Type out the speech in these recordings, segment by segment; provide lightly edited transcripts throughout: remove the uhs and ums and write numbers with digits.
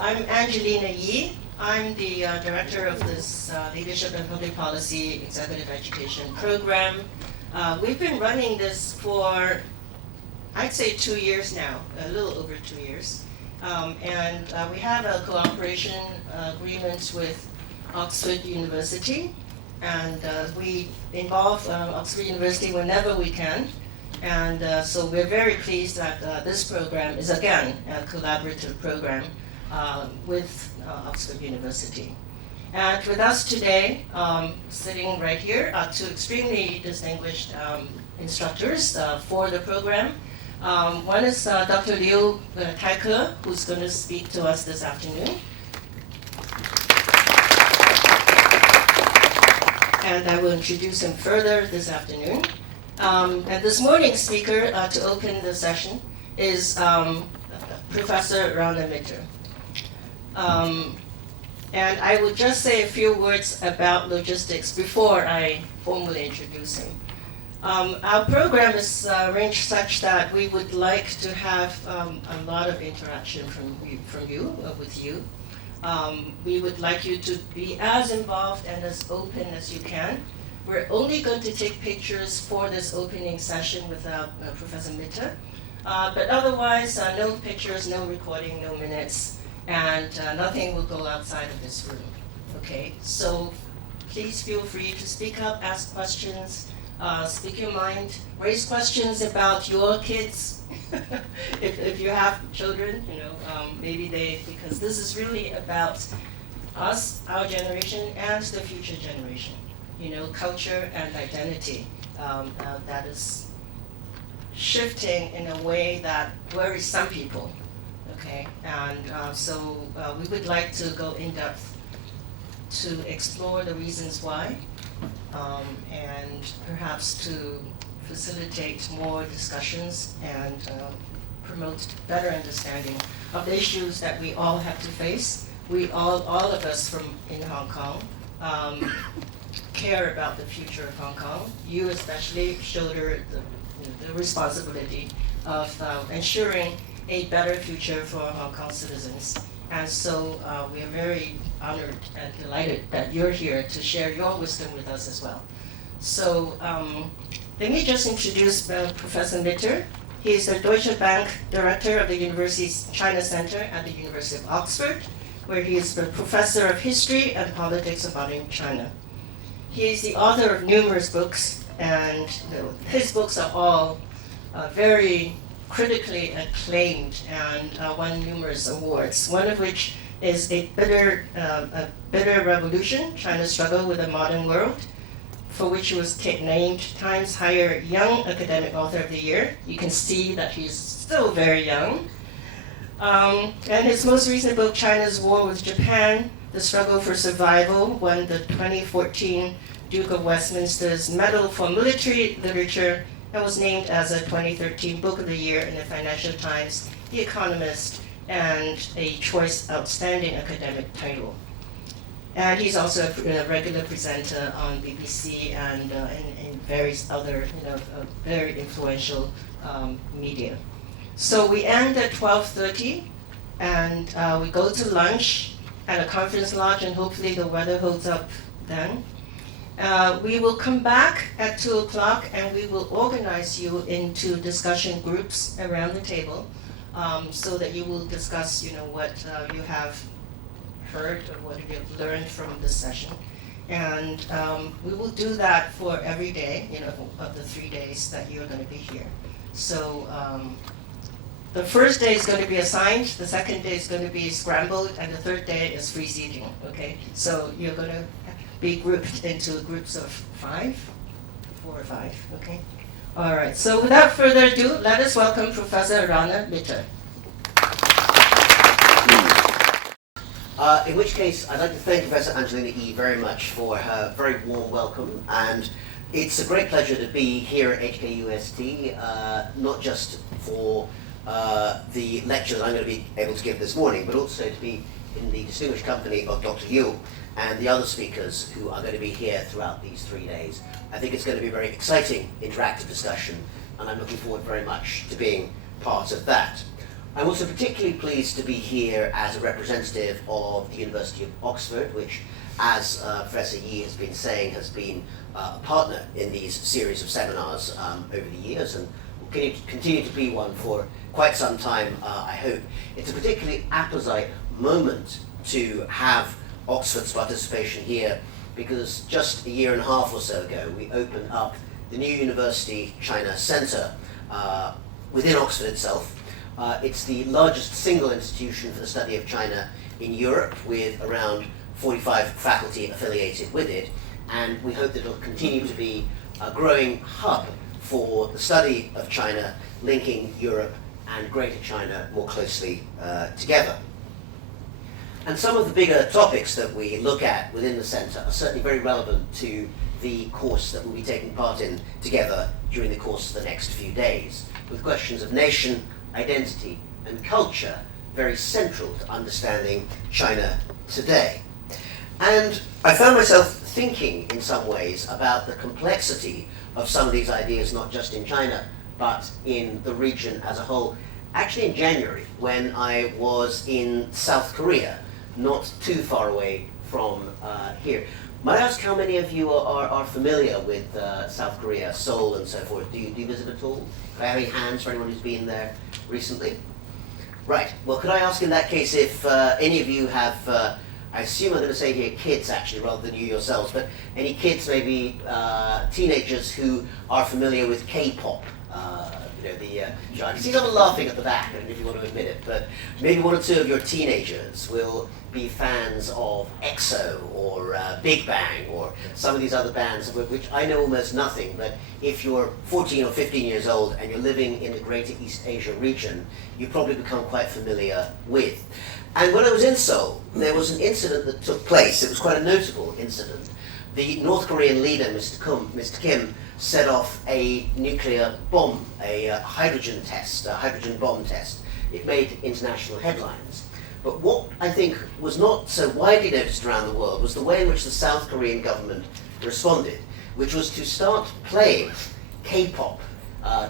I'm Angelina Yi. I'm the director of this Leadership and Public Policy Executive Education program. We've been running this for, I'd say, 2 years now, a little over 2 years. And we have a cooperation agreement with Oxford University, and we involve Oxford University whenever we can. And so we're very pleased that this program is, again, a collaborative program with Oxford University. And with us today, sitting right here, are two extremely distinguished instructors for the program. One is Dr. Liu Taike, who's going to speak to us this afternoon. And I will introduce him further this afternoon. And this morning's speaker to open the session is Professor Rana. And I will just say a few words about logistics before I formally introduce him. Our program is arranged such that we would like to have a lot of interaction from you, with you. We would like you to be as involved and as open as you can. We're only going to take pictures for this opening session without Professor Mitte. But otherwise, no pictures, no recording, no minutes, and nothing will go outside of this room. Okay, so please feel free to speak up, ask questions, speak your mind, raise questions about your kids. if you have children, maybe because this is really about us, our generation, and the future generation. Culture and identity that is shifting in a way that worries some people. Okay, and so we would like to go in depth to explore the reasons why, and perhaps to facilitate more discussions and promote better understanding of the issues that we all have to face. We all of us in Hong Kong care about the future of Hong Kong. You especially shoulder the responsibility of ensuring a better future for Hong Kong citizens. And so we are very honored and delighted that you're here to share your wisdom with us as well. So let me just introduce Professor Mitte. He is the Deutsche Bank Director of the University's China Center at the University of Oxford, where he is the Professor of History and Politics of Modern China. He is the author of numerous books, and his books are all very critically acclaimed and won numerous awards, one of which is A Bitter Revolution, China's Struggle with the Modern World, for which he was named Times Higher Young Academic Author of the Year. You can see that he's still very young. And his most recent book, China's War with Japan, The Struggle for Survival, won the 2014 Duke of Westminster's Medal for Military Literature and was named as a 2013 Book of the Year in the Financial Times, The Economist, and a Choice Outstanding Academic title. And he's also a regular presenter on BBC and in various other very influential media. So we end at 12:30, and we go to lunch at a conference lodge, and hopefully the weather holds up then. We will come back at 2 o'clock, and we will organize you into discussion groups around the table, so that you will discuss, what you have heard or what you have learned from this session. And we will do that for every day, of the 3 days that you're going to be here. So the first day is going to be assigned, the second day is going to be scrambled, and the third day is free seating, okay? So you're going to be grouped into groups of 4 or 5, okay? All right, so without further ado, let us welcome Professor Rana Mitte. In which case, I'd like to thank Professor Angelina E. very much for her very warm welcome, and it's a great pleasure to be here at HKUST, not just for the lectures I'm going to be able to give this morning, but also to be in the distinguished company of Dr. Liu and the other speakers who are going to be here throughout these 3 days. I think it's going to be a very exciting, interactive discussion, and I'm looking forward very much to being part of that. I'm also particularly pleased to be here as a representative of the University of Oxford, which, as Professor Yi has been saying, has been a partner in these series of seminars over the years, and will continue to be one for quite some time, I hope. It's a particularly apposite moment to have Oxford's participation here, because just a year and a half or so ago, we opened up the new University China Centre within Oxford itself. It's the largest single institution for the study of China in Europe, with around 45 faculty affiliated with it, and we hope that it'll continue to be a growing hub for the study of China, linking Europe and Greater China more closely together. And some of the bigger topics that we look at within the centre are certainly very relevant to the course that we'll be taking part in together during the course of the next few days, with questions of nation, identity, and culture very central to understanding China today. And I found myself thinking in some ways about the complexity of some of these ideas, not just in China, but in the region as a whole. Actually in January, when I was in South Korea, not too far away from here. Might I ask how many of you are familiar with South Korea, Seoul and so forth? Do you visit at all? Do I have any hands for anyone who's been there recently? Right, well could I ask in that case if any of you have, I assume I'm going to say here kids actually rather than you yourselves, but any kids, maybe teenagers who are familiar with K-pop? I can see someone laughing at the back, I don't know if you want to admit it, but maybe one or two of your teenagers will be fans of EXO or Big Bang or some of these other bands of which I know almost nothing, but if you're 14 or 15 years old and you're living in the Greater East Asia region, you probably become quite familiar with. And when I was in Seoul, there was an incident that took place. It was quite a notable incident. The North Korean leader, Mr. Kim, set off a nuclear bomb, a hydrogen bomb test. It made international headlines. But what I think was not so widely noticed around the world was the way in which the South Korean government responded, which was to start playing K-pop,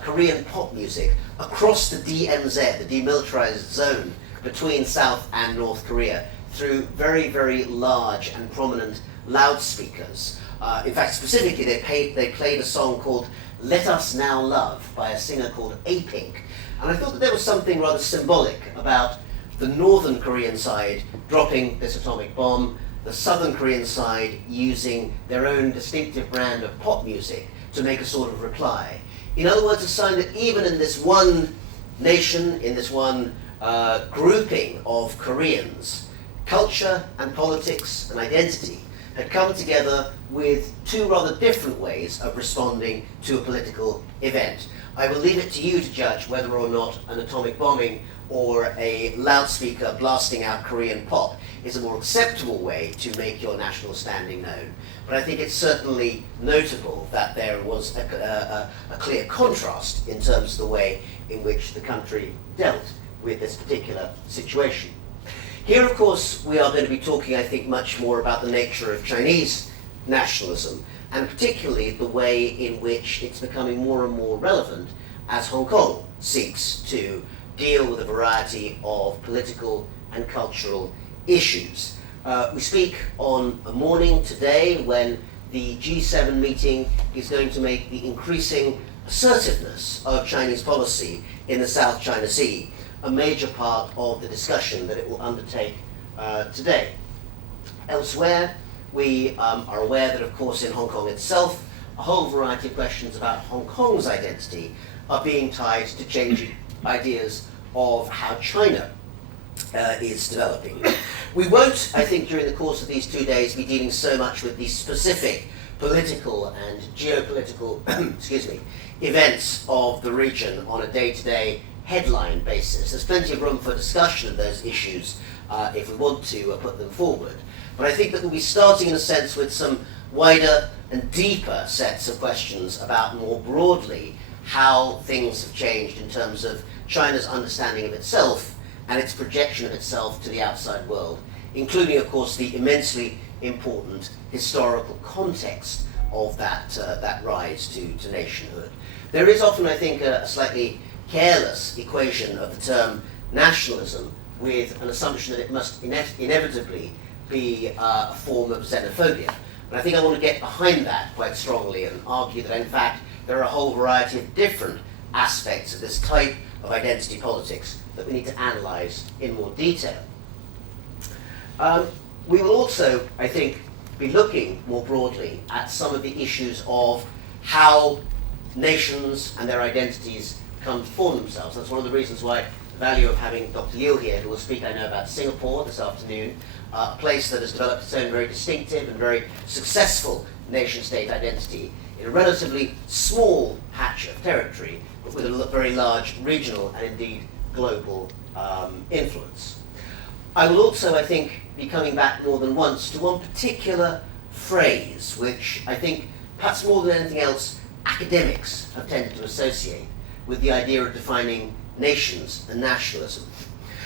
Korean pop music, across the DMZ, the demilitarized zone between South and North Korea, through very, very large and prominent loudspeakers. In fact, specifically, they played a song called Let Us Now Love by a singer called A-Pink. And I thought that there was something rather symbolic about the Northern Korean side dropping this atomic bomb, the Southern Korean side using their own distinctive brand of pop music to make a sort of reply. In other words, a sign that even in this one nation, in this one grouping of Koreans, culture and politics and identity had come together with two rather different ways of responding to a political event. I will leave it to you to judge whether or not an atomic bombing or a loudspeaker blasting out Korean pop is a more acceptable way to make your national standing known. But I think it's certainly notable that there was a clear contrast in terms of the way in which the country dealt with this particular situation. Here, of course, we are going to be talking, I think, much more about the nature of Chinese nationalism, and particularly the way in which it's becoming more and more relevant as Hong Kong seeks to deal with a variety of political and cultural issues. We speak on a morning today when the G7 meeting is going to make the increasing assertiveness of Chinese policy in the South China Sea a major part of the discussion that it will undertake today. Elsewhere, we are aware that, of course, in Hong Kong itself, a whole variety of questions about Hong Kong's identity are being tied to changing ideas of how China is developing. We won't, I think, during the course of these 2 days be dealing so much with the specific political and geopolitical events of the region on a day-to-day headline basis. There's plenty of room for discussion of those issues if we want to put them forward. But I think that we'll be starting, in a sense, with some wider and deeper sets of questions about more broadly how things have changed in terms of China's understanding of itself and its projection of itself to the outside world, including, of course, the immensely important historical context of that rise to nationhood. There is often, I think, a slightly careless equation of the term nationalism with an assumption that it must inevitably be a form of xenophobia. But I think I want to get behind that quite strongly and argue that in fact there are a whole variety of different aspects of this type of identity politics that we need to analyse in more detail. We will also, I think, be looking more broadly at some of the issues of how nations and their identities come to form themselves. That's one of the reasons why the value of having Dr. Liu here, who will speak, I know, about Singapore this afternoon, a place that has developed its own very distinctive and very successful nation-state identity in a relatively small patch of territory, but with a very large regional and indeed global influence. I will also, I think, be coming back more than once to one particular phrase, which I think, perhaps more than anything else, academics have tended to associate with the idea of defining nations and nationalism.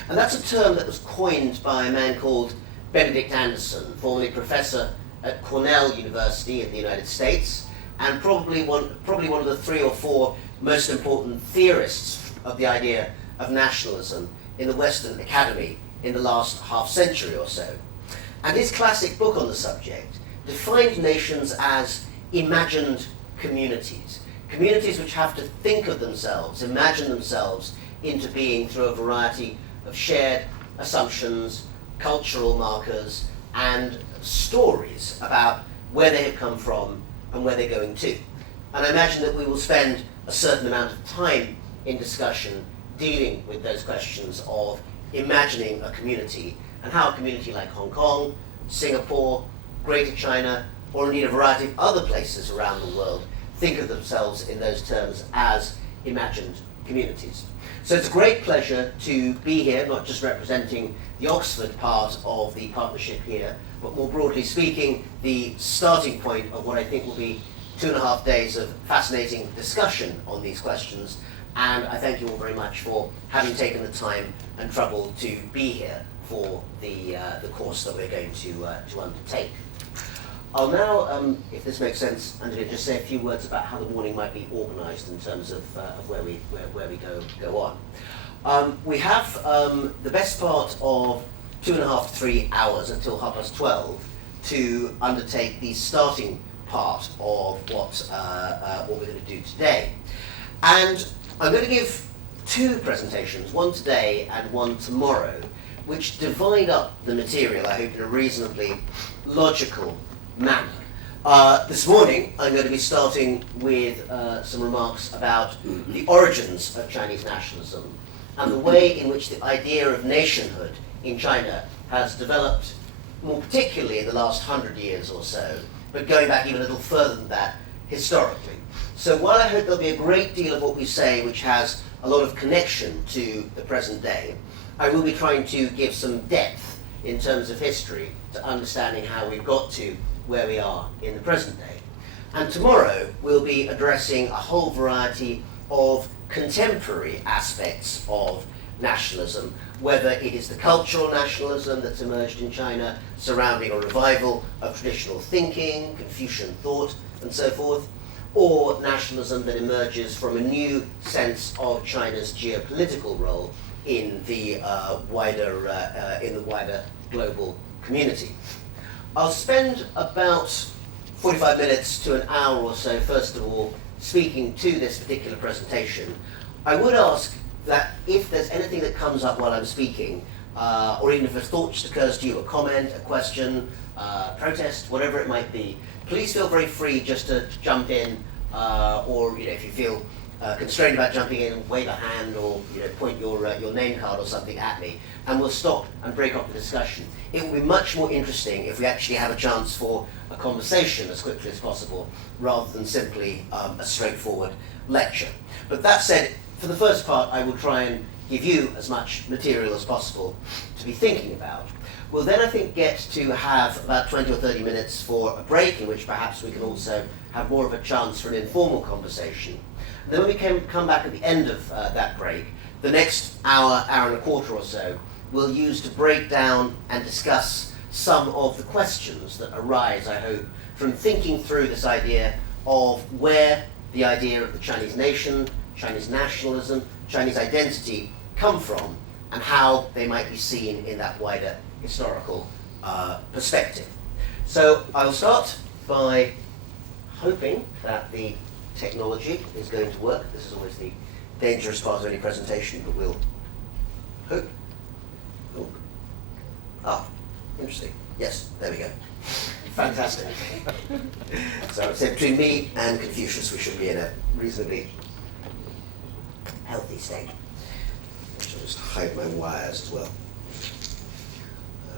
And that's a term that was coined by a man called Benedict Anderson, formerly professor at Cornell University in the United States, and probably one of the 3 or 4 most important theorists of the idea of nationalism in the Western Academy in the last half century or so. And his classic book on the subject defined nations as imagined communities. Communities which have to think of themselves, imagine themselves into being through a variety of shared assumptions, cultural markers, and stories about where they have come from and where they're going to. And I imagine that we will spend a certain amount of time in discussion dealing with those questions of imagining a community and how a community like Hong Kong, Singapore, Greater China, or indeed a variety of other places around the world think of themselves in those terms as imagined communities. So it's a great pleasure to be here, not just representing the Oxford part of the partnership here, but more broadly speaking, the starting point of what I think will be 2.5 days of fascinating discussion on these questions. And I thank you all very much for having taken the time and trouble to be here for the course that we're going to undertake. I'll now, if this makes sense, Andrea, just say a few words about how the morning might be organised in terms of where we go on. We have the best part of 2.5 to 3 hours until 12:30 to undertake the starting part of what we're going to do today. And I'm going to give 2 presentations, one today and one tomorrow, which divide up the material, I hope, in a reasonably logical manner. This morning, I'm going to be starting with some remarks about the origins of Chinese nationalism and the way in which the idea of nationhood in China has developed, more particularly in the last 100 years or so, but going back even a little further than that, historically. So while I hope there'll be a great deal of what we say which has a lot of connection to the present day, I will be trying to give some depth in terms of history to understanding how we've got to where we are in the present day. And tomorrow we'll be addressing a whole variety of contemporary aspects of nationalism, whether it is the cultural nationalism that's emerged in China surrounding a revival of traditional thinking, Confucian thought, and so forth, or nationalism that emerges from a new sense of China's geopolitical role in the wider global community. I'll spend about 45 minutes to an hour or so, first of all, speaking to this particular presentation. I would ask that if there's anything that comes up while I'm speaking, or even if a thought just occurs to you, a comment, a question, protest, whatever it might be, please feel very free just to jump in, or if you feel constrained about jumping in, wave a hand or point your name card or something at me, and we'll stop and break up the discussion. It will be much more interesting if we actually have a chance for a conversation as quickly as possible, rather than simply a straightforward lecture. But that said, for the first part, I will try and give you as much material as possible to be thinking about. We'll then, I think, get to have about 20 or 30 minutes for a break, in which perhaps we can also have more of a chance for an informal conversation. And then when we come back at the end of that break, the next hour and a quarter or so, we'll use to break down and discuss some of the questions that arise, I hope, from thinking through this idea of where the idea of the Chinese nation, Chinese nationalism, Chinese identity come from, and how they might be seen in that wider historical perspective. So I will start by hoping that the technology is going to work. This is always the dangerous part of any presentation, but we'll hope. Oh. Ah, interesting. Yes, there we go. Fantastic. So I would say between me and Confucius, we should be in a reasonably healthy state. I shall just hide my wires as well.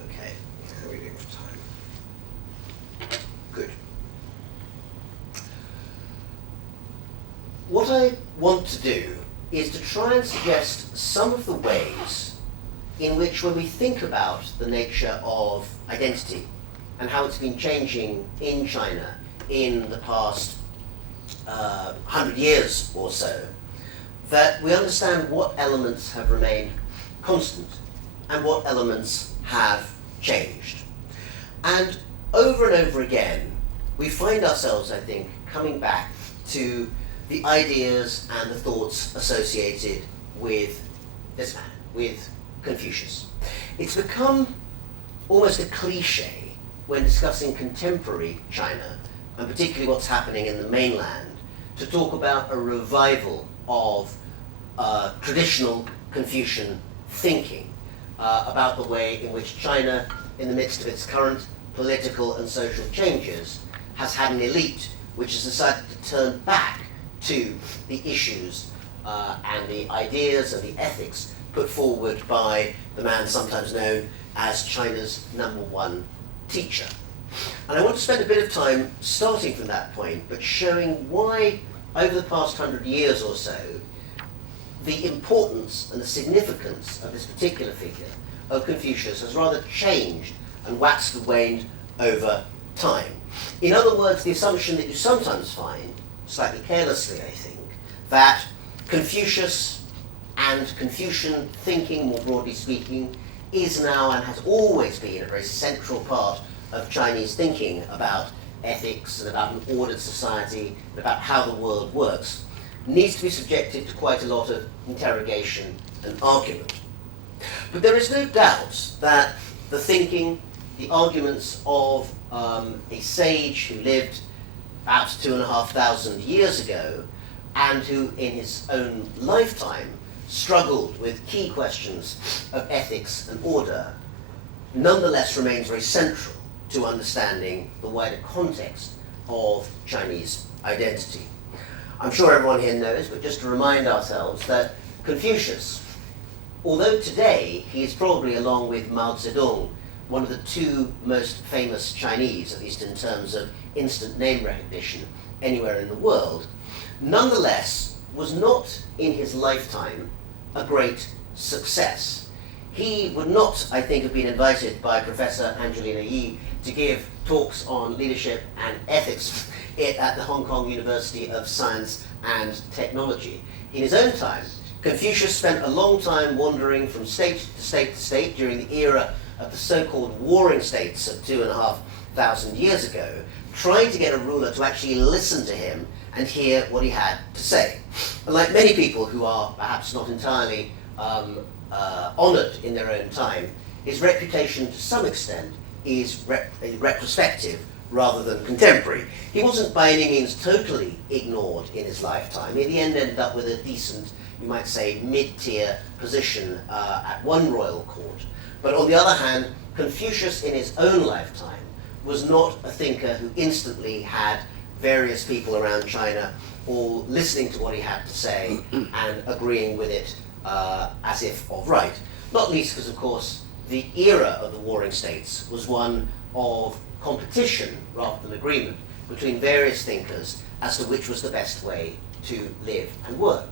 Okay, how are we doing for time? Good. What I want to do is to try and suggest some of the ways in which, when we think about the nature of identity and how it's been changing in China in the past 100 years or so, that we understand what elements have remained constant and what elements have changed. And over again, we find ourselves, I think, coming back to the ideas and the thoughts associated with this man, with Confucius. It's become almost a cliche when discussing contemporary China, and particularly what's happening in the mainland, to talk about a revival of traditional Confucian thinking about the way in which China, in the midst of its current political and social changes, has had an elite which has decided to turn back to the issues and the ideas and the ethics put forward by the man sometimes known as China's #1 teacher. And I want to spend a bit of time starting from that point, but showing why, over the past 100 years or so, the importance and the significance of this particular figure of Confucius has rather changed and waxed and waned over time. In other words, the assumption that you sometimes find, slightly carelessly I think, that Confucius and Confucian thinking, more broadly speaking, is now and has always been a very central part of Chinese thinking about ethics and about an ordered society and about how the world works, needs to be subjected to quite a lot of interrogation and argument. But there is no doubt that the thinking, the arguments of a sage who lived about 2,500 years ago and who in his own lifetime struggled with key questions of ethics and order, nonetheless remains very central to understanding the wider context of Chinese identity. I'm sure everyone here knows, but just to remind ourselves that Confucius, although today he is probably, along with Mao Zedong, one of the two most famous Chinese, at least in terms of instant name recognition anywhere in the world, nonetheless was not in his lifetime a great success. He would not, I think, have been invited by Professor Angelina Yi to give talks on leadership and ethics at the Hong Kong University of Science and Technology. In his own time, Confucius spent a long time wandering from state to state to state during the era of the so-called warring states of 2,500 years ago, trying to get a ruler to actually listen to him and hear what he had to say. And like many people who are perhaps not entirely honoured in their own time, his reputation to some extent is retrospective rather than contemporary. He wasn't by any means totally ignored in his lifetime. He in the end ended up with a decent, you might say, mid-tier position at one royal court. But on the other hand, Confucius in his own lifetime was not a thinker who instantly had various people around China all listening to what he had to say and agreeing with it as if of right. Not least because, of course, the era of the warring states was one of competition rather than agreement between various thinkers as to which was the best way to live and work.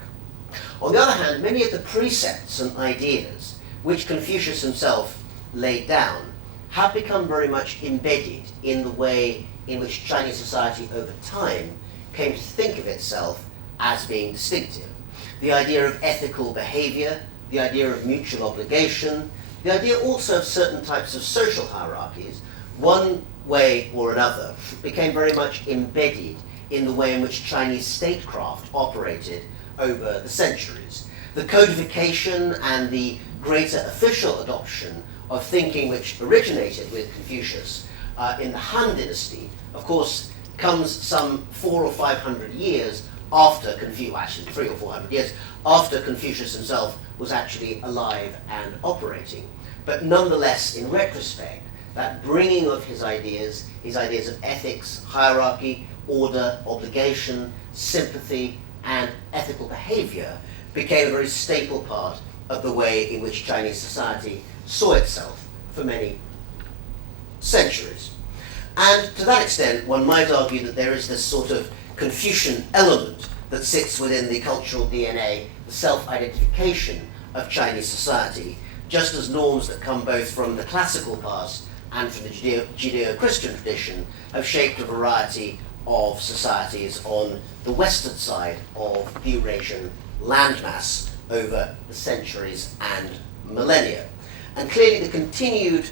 On the other hand, many of the precepts and ideas which Confucius himself laid down have become very much embedded in the way in which Chinese society over time came to think of itself as being distinctive. The idea of ethical behavior, the idea of mutual obligation, the idea also of certain types of social hierarchies, one way or another, became very much embedded in the way in which Chinese statecraft operated over the centuries. the codification and the greater official adoption of thinking which originated with Confucius in the Han Dynasty, of course, comes some 400 or 500 years after Confucius, actually 300 or 400 years after Confucius himself was actually alive and operating. But nonetheless, in retrospect, that bringing of his ideas of ethics, hierarchy, order, obligation, sympathy, and ethical behavior became a very staple part of the way in which Chinese society saw itself for many centuries. And to that extent, one might argue that there is this sort of Confucian element that sits within the cultural DNA, the self-identification of Chinese society, just as norms that come both from the classical past and from the Judeo-Christian tradition have shaped a variety of societies on the western side of the Eurasian landmass over the centuries and millennia. And clearly the continued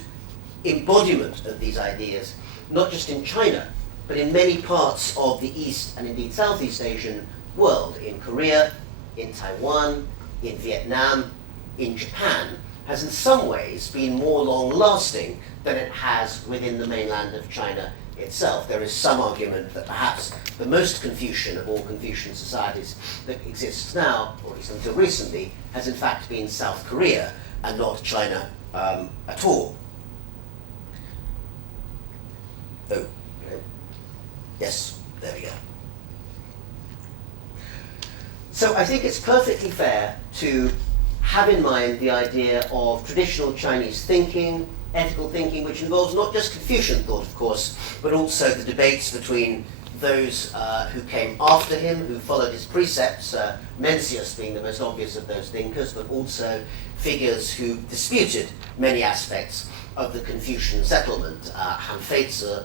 embodiment of these ideas, not just in China, but in many parts of the East and indeed Southeast Asian world, in Korea, in Taiwan, in Vietnam, in Japan, has in some ways been more long-lasting than it has within the mainland of China itself. There is some argument that perhaps the most Confucian of all Confucian societies that exists now, or at least until recently, has in fact been South Korea and not China at all. Oh, okay. Yes, there we go. So I think it's perfectly fair to have in mind the idea of traditional Chinese thinking, ethical thinking, which involves not just Confucian thought, of course, but also the debates between those who came after him, who followed his precepts, Mencius being the most obvious of those thinkers, but also figures who disputed many aspects of the Confucian settlement. Han Feizi,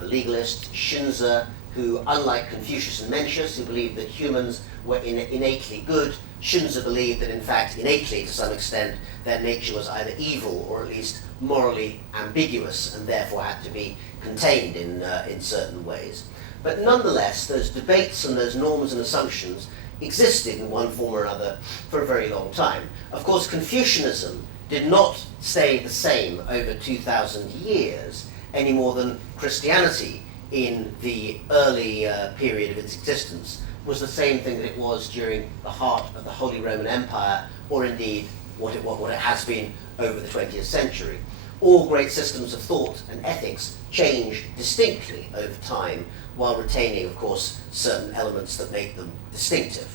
the legalist, Xunzi, who, unlike Confucius and Mencius, who believed that humans were innately good, Xunzi believed that, in fact, innately, to some extent, their nature was either evil or at least morally ambiguous and therefore had to be contained in certain ways. But nonetheless, those debates and those norms and assumptions existed in one form or another for a very long time. Of course, Confucianism did not stay the same over 2,000 years any more than Christianity in the early period of its existence was the same thing that it was during the heart of the Holy Roman Empire, or indeed what it has been over the 20th century. All great systems of thought and ethics change distinctly over time, while retaining, of course, certain elements that make them distinctive.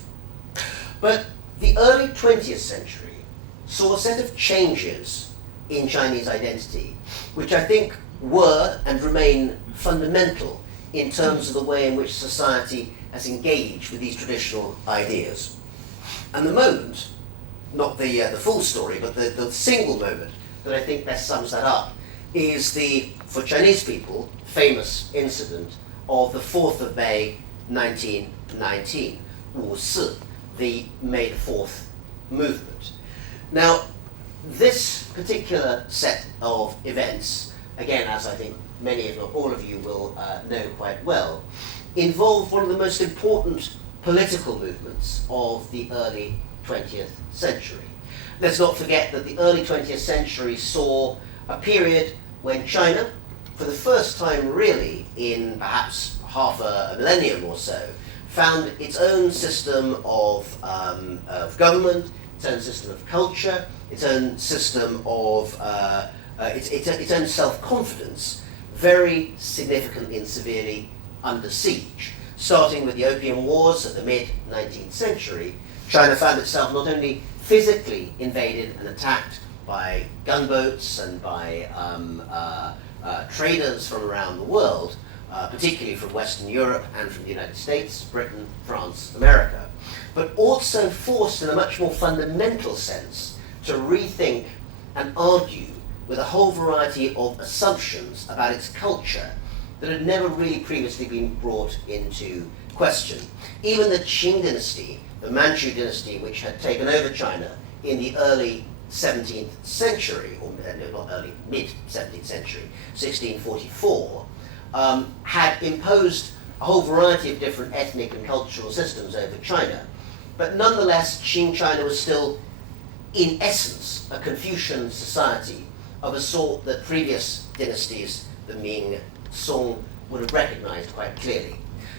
But the early 20th century saw a set of changes in Chinese identity, which I think were and remain fundamental in terms of the way in which society has engaged with these traditional ideas. And the moment, not the full story, but the single moment that I think best sums that up is the, for Chinese people, famous incident of the 4th of May 1919, Wu Si, the May the 4th movement. Now, this particular set of events, again, as I think many, if not all of you, will know quite well, involved one of the most important political movements of the early 20th century. Let's not forget that the early 20th century saw a period when China, for the first time really in perhaps half a millennium or so, found its own system of government, its own system of culture, its own system of its own self-confidence very significantly and severely under siege. Starting with the Opium Wars at the mid-19th century, China found itself not only physically invaded and attacked by gunboats and by traders from around the world, particularly from Western Europe and from the United States, Britain, France, America, but also forced in a much more fundamental sense to rethink and argue with a whole variety of assumptions about its culture that had never really previously been brought into question. Even the Qing dynasty, the Manchu dynasty, which had taken over China in the early 17th century, or not early, mid-17th century, 1644, had imposed a whole variety of different ethnic and cultural systems over China, but nonetheless, Qing China was still, in essence, a Confucian society of a sort that previous dynasties, the Ming, Song, would have recognized quite clearly.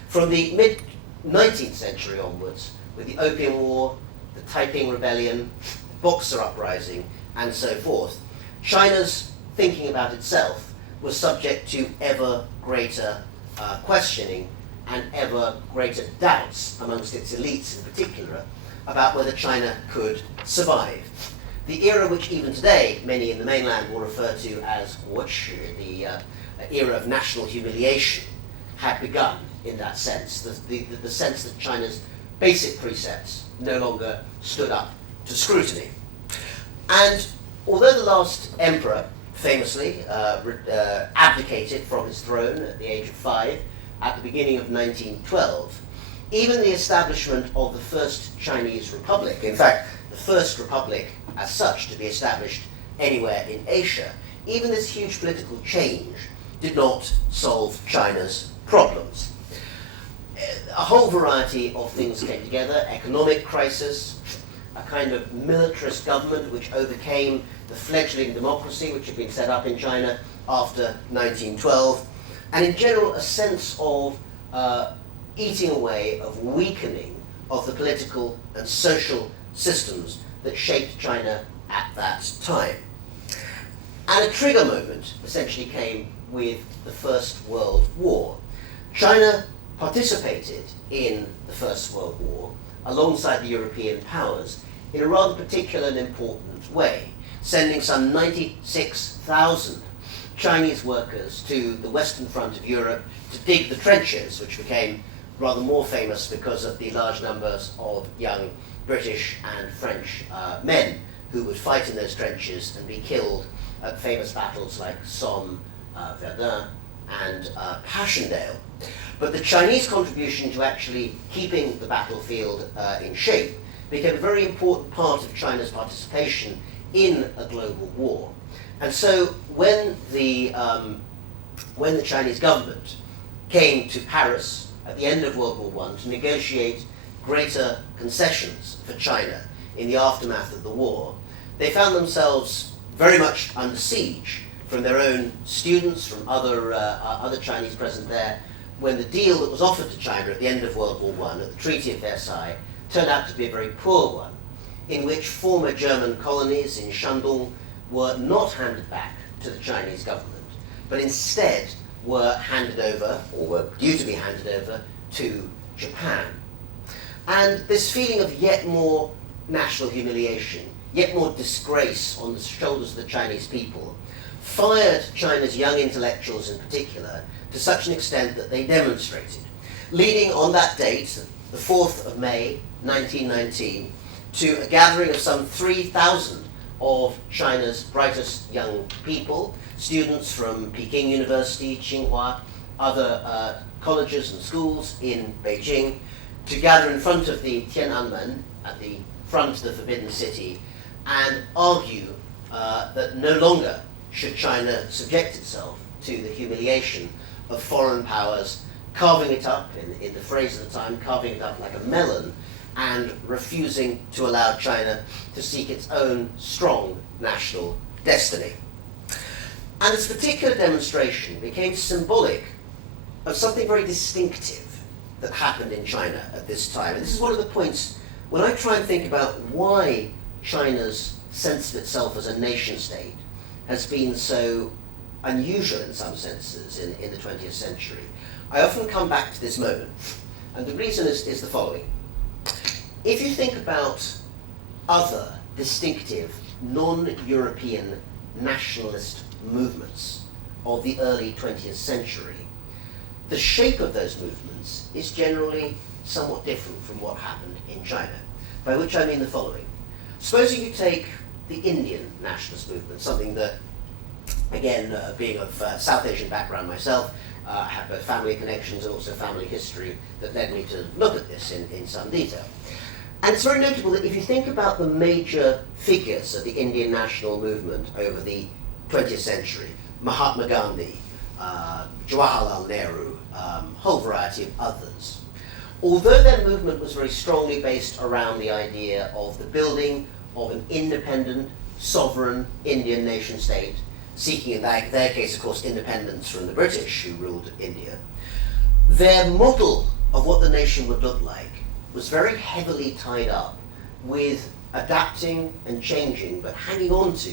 From the mid-19th century onwards, with the Opium War, the Taiping Rebellion, the Boxer Uprising, and so forth, China's thinking about itself was subject to ever greater questioning and ever greater doubts amongst its elites in particular about whether China could survive. The era which even today many in the mainland will refer to as Wuchi, the era of national humiliation, had begun in that sense, the sense that China's basic precepts no longer stood up to scrutiny. And although the last emperor famously abdicated from his throne at the age of 5 at the beginning of 1912, even the establishment of the first Chinese Republic, in fact, the first republic as such to be established anywhere in Asia, even this huge political change did not solve China's problems. A whole variety of things came together: economic crisis, a kind of militarist government which overcame the fledgling democracy which had been set up in China after 1912, and in general a sense of eating away, of weakening of the political and social systems that shaped China at that time. And a trigger moment essentially came with the First World War. China participated in the First World War alongside the European powers in a rather particular and important way, sending some 96,000 Chinese workers to the western front of Europe to dig the trenches, which became rather more famous because of the large numbers of young British and French men who would fight in those trenches and be killed at famous battles like Somme, Verdun, and Passchendaele. But the Chinese contribution to actually keeping the battlefield in shape became a very important part of China's participation in a global war. And so when the Chinese government came to Paris at the end of World War I to negotiate greater concessions for China in the aftermath of the war, they found themselves very much under siege from their own students, from other Chinese present there, when the deal that was offered to China at the end of World War I, at the Treaty of Versailles, turned out to be a very poor one, in which former German colonies in Shandong were not handed back to the Chinese government, but instead were handed over, or were due to be handed over, to Japan. And this feeling of yet more national humiliation, yet more disgrace on the shoulders of the Chinese people, fired China's young intellectuals in particular to such an extent that they demonstrated, leading on that date, the 4th of May, 1919, to a gathering of some 3,000 of China's brightest young people, students from Peking University, Tsinghua, other colleges and schools in Beijing, to gather in front of the Tiananmen, at the front of the Forbidden City, and argue that no longer should China subject itself to the humiliation of foreign powers, carving it up, in the phrase of the time, carving it up like a melon, and refusing to allow China to seek its own strong national destiny. And this particular demonstration became symbolic of something very distinctive that happened in China at this time. And this is one of the points when I try and think about why China's sense of itself as a nation state has been so unusual in some senses in the 20th century. I often come back to this moment, and the reason is the following. If you think about other distinctive non-European nationalist movements of the early 20th century, the shape of those movements is generally somewhat different from what happened in China, by which I mean the following. Supposing you take the Indian nationalist movement, something that, again, being of South Asian background myself, I have both family connections and also family history that led me to look at this in some detail. And it's very notable that if you think about the major figures of the Indian national movement over the 20th century, Mahatma Gandhi, Jawaharlal Nehru, whole variety of others, although their movement was very strongly based around the idea of the building of an independent, sovereign Indian nation state, seeking in their case, of course, independence from the British who ruled India, their model of what the nation would look like was very heavily tied up with adapting and changing, but hanging on to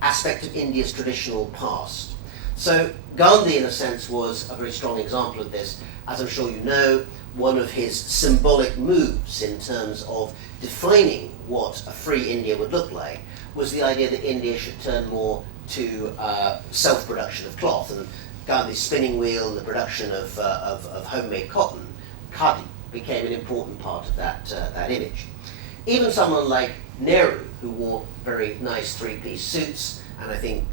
aspects of India's traditional past. So Gandhi, in a sense, was a very strong example of this. As I'm sure you know, one of his symbolic moves in terms of defining what a free India would look like was the idea that India should turn more to self-production of cloth. And Gandhi's spinning wheel and the production of homemade cotton, khadi, became an important part of that image. Even someone like Nehru, who wore very nice three-piece suits, and I think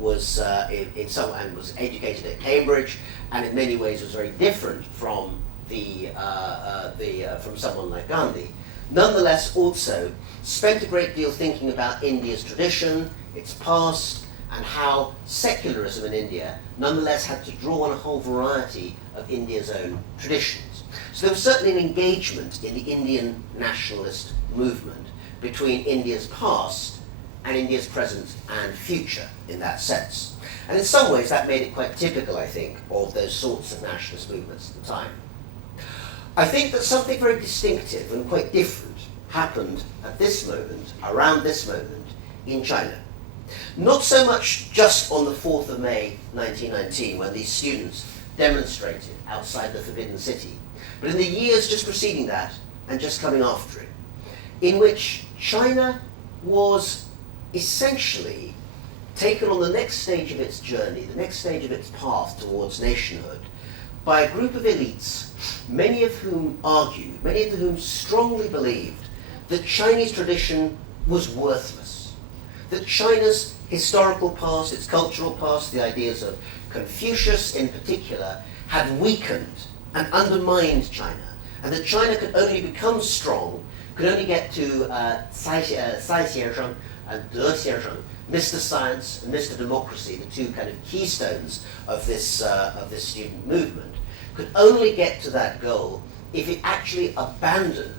was educated at Cambridge, and in many ways was very different from from someone like Gandhi, nonetheless also spent a great deal thinking about India's tradition, its past, and how secularism in India nonetheless had to draw on a whole variety of India's own traditions. So there was certainly an engagement in the Indian nationalist movement between India's past and India's present and future in that sense. And in some ways that made it quite typical, I think, of those sorts of nationalist movements at the time. I think that something very distinctive and quite different happened at this moment, around this moment, in China. Not so much just on the 4th of May 1919, when these students demonstrated outside the Forbidden City, but in the years just preceding that and just coming after it, in which China was essentially taken on the next stage of its journey, the next stage of its path towards nationhood, by a group of elites, many of whom argued, many of whom strongly believed that Chinese tradition was worthless, that China's historical past, its cultural past, the ideas of Confucius in particular, had weakened and undermined China, and that China could only become strong, could only get to Cai Xiansheng and De Xiansheng, Mr. Science and Mr. Democracy, the two kind of keystones of this student movement, could only get to that goal if it actually abandoned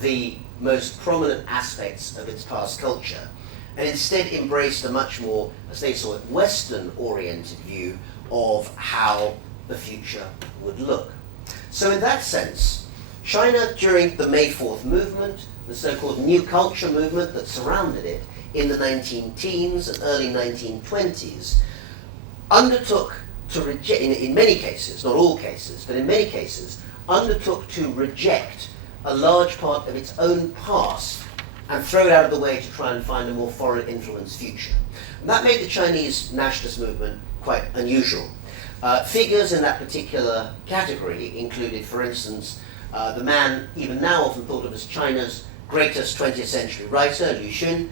the most prominent aspects of its past culture and instead embraced a much more, as they saw it, Western-oriented view of how the future would look. So in that sense, China during the May 4th movement, the so-called New Culture movement that surrounded it in the 19-teens and early 1920s, undertook to reject, in many cases, not all cases, but in many cases, undertook to reject a large part of its own past and throw it out of the way to try and find a more foreign influence future. And that made the Chinese nationalist movement quite unusual. Figures in that particular category included, for instance, the man even now often thought of as China's greatest 20th century writer, Lu Xun,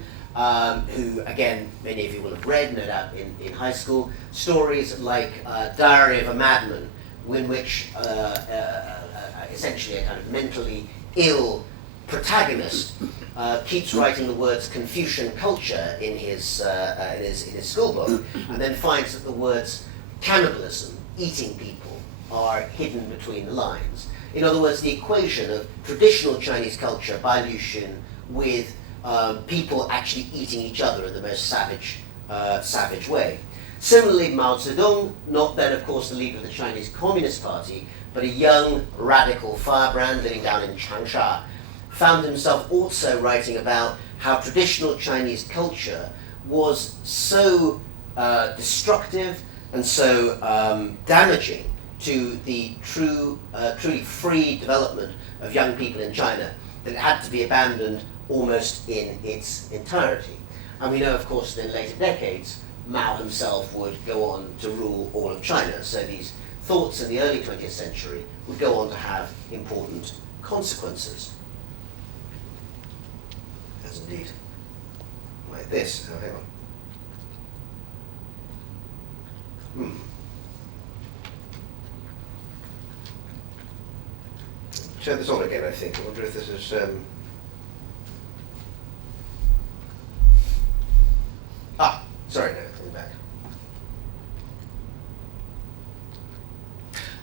who, again, many of you will have read, no doubt, in high school, stories like Diary of a Madman, in which essentially a kind of mentally ill protagonist keeps writing the words Confucian culture in his school book, and then finds that the words cannibalism, eating people, are hidden between the lines. In other words, the equation of traditional Chinese culture by Lu Xun with people actually eating each other in the most savage way. Similarly, Mao Zedong, not then, of course, the leader of the Chinese Communist Party, but a young, radical firebrand living down in Changsha, found himself also writing about how traditional Chinese culture was so destructive and so damaging to the truly free development of young people in China that it had to be abandoned almost in its entirety. And we know, of course, that in later decades, Mao himself would go on to rule all of China. So these thoughts in the early 20th century would go on to have important consequences. As indeed, like this. Oh, hang on. Turn this on again, I think. I wonder if this is... sorry, no, coming back.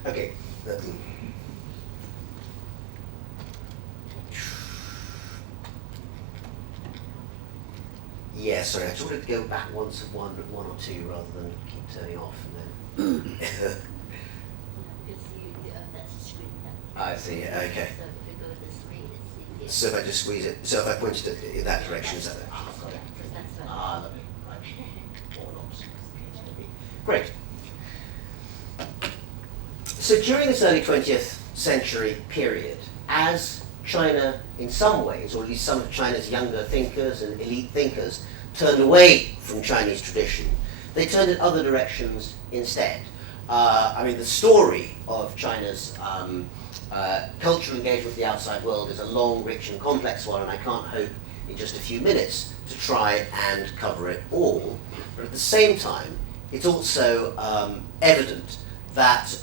Okay. Yeah, sorry, I just wanted to go back one or two rather than keep turning off and then. That's a screen. I see, okay. So if you go to the screen, it's easier. So if I just squeeze it, so if I pointed it in that direction, is that it? Ah, got it. That's right. Ah, lovely. Right. Or not. Great. So during this early 20th century period, as China, in some ways, or at least some of China's younger thinkers and elite thinkers, turned away from Chinese tradition, they turned in other directions instead. I mean, the story of China's cultural engagement with the outside world is a long, rich, and complex one, and I can't hope in just a few minutes to try and cover it all. But at the same time, it's also evident that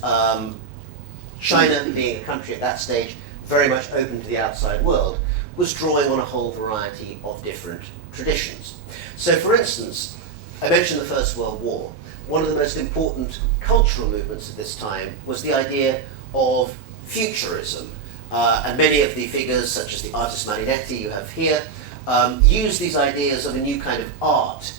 China, being a country at that stage very much open to the outside world, was drawing on a whole variety of different traditions. So, for instance, I mentioned the First World War. One of the most important cultural movements at this time was the idea of futurism. And many of the figures, such as the artist Marinetti you have here, use these ideas of a new kind of art,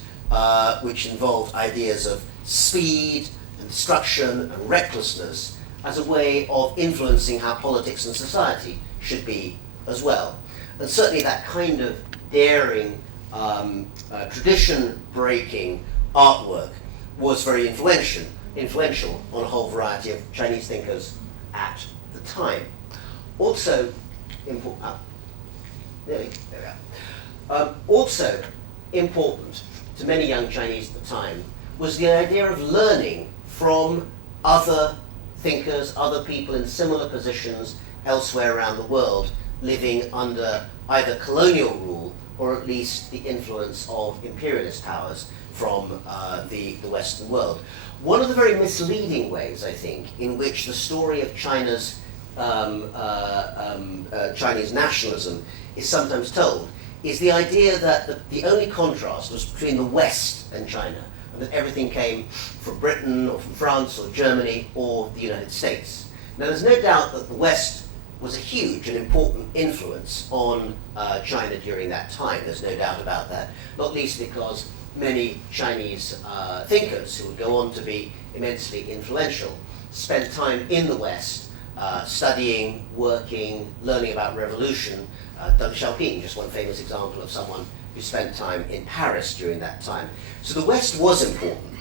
which involved ideas of speed and destruction and recklessness as a way of influencing how politics and society should be as well. And certainly that kind of daring, tradition-breaking artwork was very influential on a whole variety of Chinese thinkers at the time. Also also important to many young Chinese at the time was the idea of learning from other thinkers, other people in similar positions elsewhere around the world, living under either colonial rule or at least the influence of imperialist powers from the Western world. One of the very misleading ways, I think, in which the story of China's Chinese nationalism is sometimes told is the idea that the only contrast was between the West and China, and that everything came from Britain or from France or Germany or the United States. Now, there's no doubt that the West was a huge and important influence on China during that time. There's no doubt about that, not least because many Chinese thinkers who would go on to be immensely influential spent time in the West, studying, working, learning about revolution. Deng Xiaoping, just one famous example of someone who spent time in Paris during that time. So the West was important,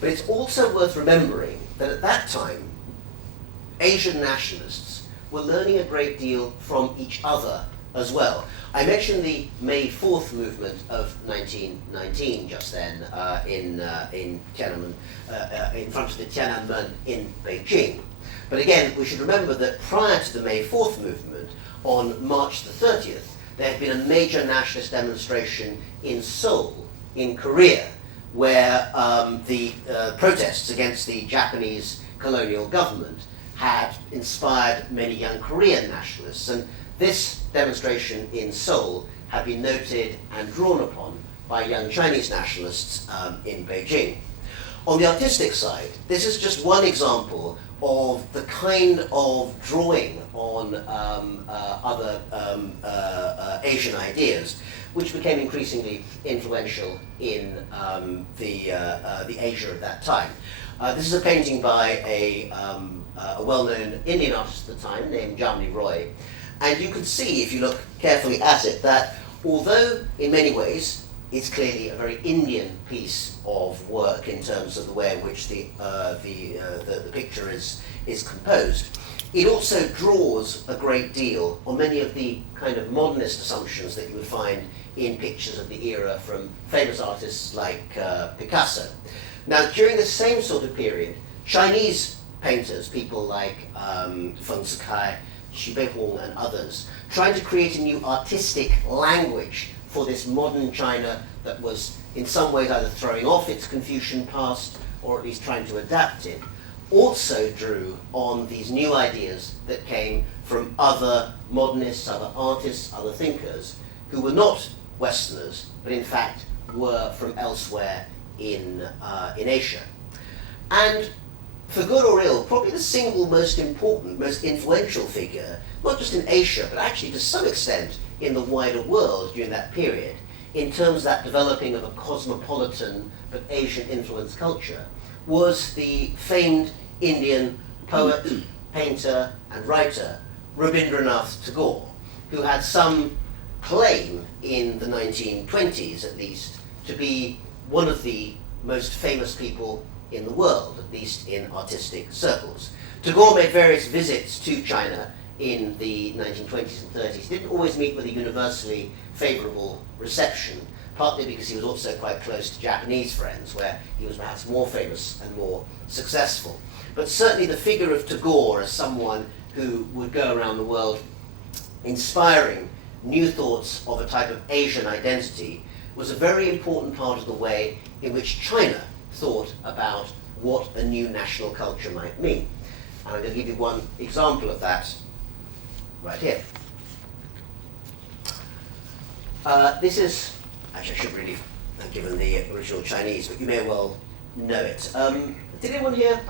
but it's also worth remembering that at that time, Asian nationalists were learning a great deal from each other as well. I mentioned the May 4th movement of 1919 just then in Tiananmen, in front of the Tiananmen in Beijing. But again, we should remember that prior to the May 4th movement, on March the 30th, there had been a major nationalist demonstration in Seoul, in Korea, where the protests against the Japanese colonial government had inspired many young Korean nationalists. And this demonstration in Seoul had been noted and drawn upon by young Chinese nationalists in Beijing. On the artistic side, this is just one example of the kind of drawing on other Asian ideas, which became increasingly influential in the Asia of that time. This is a painting by a well-known Indian artist at the time named Jamni Roy, and you can see, if you look carefully at it, that although in many ways it's clearly a very Indian piece of work in terms of the way in which the picture is composed, it also draws a great deal on many of the kind of modernist assumptions that you would find in pictures of the era from famous artists like Picasso. Now, during the same sort of period, Chinese painters, people like Feng Zikai, Xu Beihong, and others, trying to create a new artistic language for this modern China that was in some ways either throwing off its Confucian past or at least trying to adapt it, also drew on these new ideas that came from other modernists, other artists, other thinkers, who were not Westerners, but in fact were from elsewhere in Asia. And for good or ill, probably the single most important, most influential figure, not just in Asia, but actually to some extent in the wider world during that period, in terms of that developing of a cosmopolitan but Asian-influenced culture was the famed Indian poet, painter, and writer Rabindranath Tagore, who had some claim in the 1920s, at least, to be one of the most famous people in the world, at least in artistic circles. Tagore made various visits to China in the 1920s and 30s. He didn't always meet with a universally favorable reception, partly because he was also quite close to Japanese friends, where he was perhaps more famous and more successful. But certainly the figure of Tagore as someone who would go around the world inspiring new thoughts of a type of Asian identity was a very important part of the way in which China thought about what a new national culture might mean. And I'm going to give you one example of that right here. This is, actually I should really have given the original Chinese, but you may well know it. Did anyone here,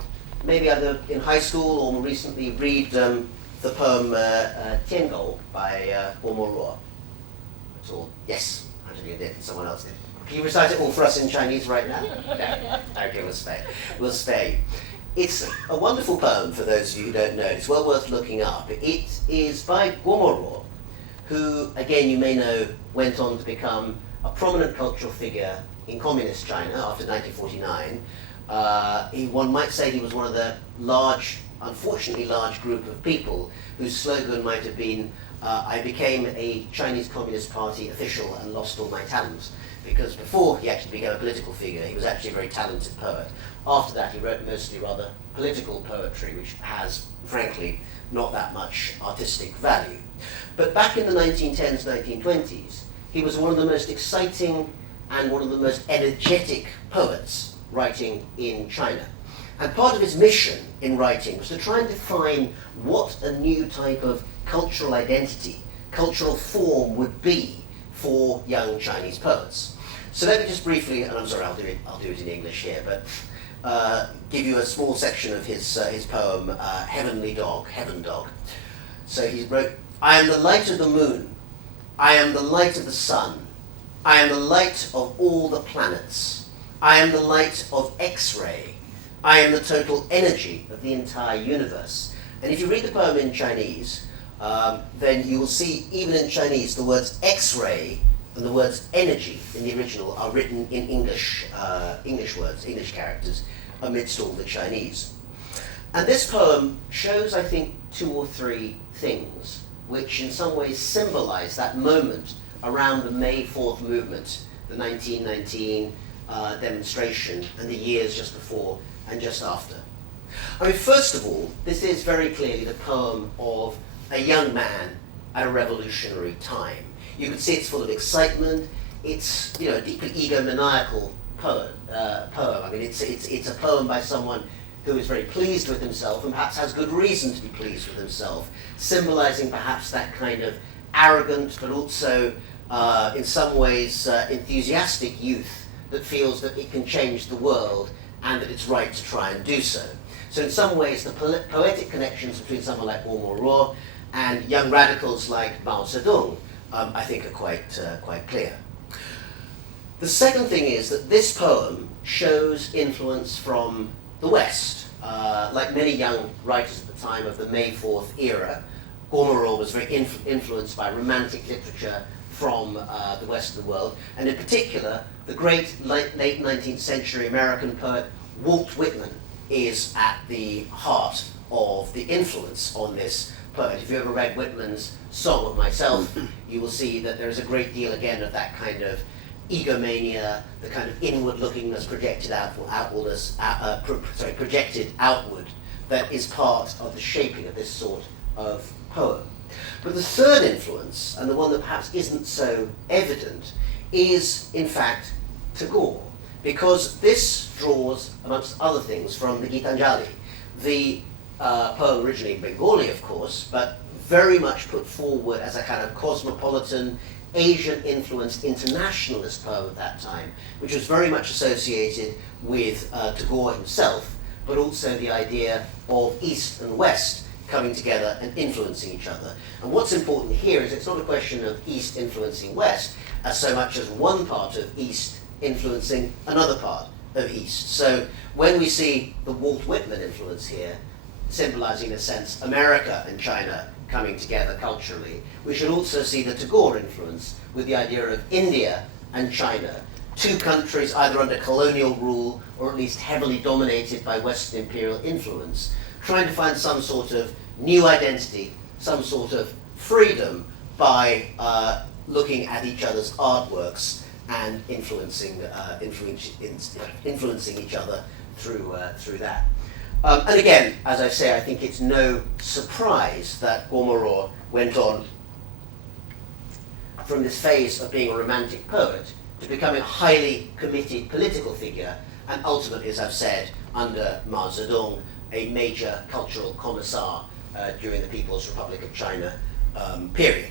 maybe either in high school or more recently, read the poem Tiangou by Guo At all? Yes, Angelina did, someone else did. Can you recite it all for us in Chinese right now? No. Okay, we'll stay. It's a wonderful poem for those of you who don't know. It's well worth looking up. It is by Guo who, again, you may know, went on to become a prominent cultural figure in communist China after 1949. One might say he was one of the unfortunately large group of people whose slogan might have been, I became a Chinese Communist Party official and lost all my talent. Because before he actually became a political figure, he was actually a very talented poet. After that, he wrote mostly rather political poetry, which has, frankly, not that much artistic value. But back in the 1910s, 1920s, he was one of the most exciting and one of the most energetic poets writing in China. And part of his mission in writing was to try and define what a new type of cultural identity, cultural form would be for young Chinese poets. So let me just briefly, and I'm sorry, I'll do it in English here, but give you a small section of his poem, Heaven Dog. So he wrote, I am the light of the moon, I am the light of the sun, I am the light of all the planets, I am the light of X-ray, I am the total energy of the entire universe. And if you read the poem in Chinese, then you will see, even in Chinese, the words X-ray and the words energy in the original are written in English words, English characters, amidst all the Chinese. And this poem shows, I think, 2 or 3 things which in some ways symbolize that moment around the May 4th movement, the 1919 demonstration, and the years just before and just after. I mean, first of all, this is very clearly the poem of a young man at a revolutionary time. You can see it's full of excitement. It's, a deeply egomaniacal poem. I mean, it's a poem by someone who is very pleased with himself and perhaps has good reason to be pleased with himself, symbolizing perhaps that kind of arrogant but also, in some ways, enthusiastic youth that feels that it can change the world and that it's right to try and do so. So in some ways, the poetic connections between someone like Guo and young radicals like Mao Zedong, I think, are quite clear. The second thing is that this poem shows influence from the West. Like many young writers at the time of the May 4th era, Guo was very influenced by romantic literature from the Western world, and in particular, the great late 19th century American poet Walt Whitman is at the heart of the influence on this poet. If you ever read Whitman's Song of Myself, you will see that there is a great deal again of that kind of egomania, the kind of inward-lookingness projected projected outward, that is part of the shaping of this sort of poem. But the third influence, and the one that perhaps isn't so evident, is in fact Tagore, because this draws, amongst other things, from the Gitanjali, the poem originally in Bengali, of course, but very much put forward as a kind of cosmopolitan, Asian-influenced internationalist poem of that time, which was very much associated with Tagore himself, but also the idea of East and West coming together and influencing each other. And what's important here is it's not a question of East influencing West as so much as one part of East influencing another part of East. So when we see the Walt Whitman influence here, symbolizing, in a sense, America and China coming together culturally, we should also see the Tagore influence with the idea of India and China, two countries either under colonial rule or at least heavily dominated by Western imperial influence, trying to find some sort of new identity, some sort of freedom by looking at each other's artworks and influencing each other through that. And again, as I say, I think it's no surprise that Gomeroi went on from this phase of being a romantic poet to becoming a highly committed political figure, and ultimately, as I've said, under Mao Zedong, a major cultural commissar during the People's Republic of China period.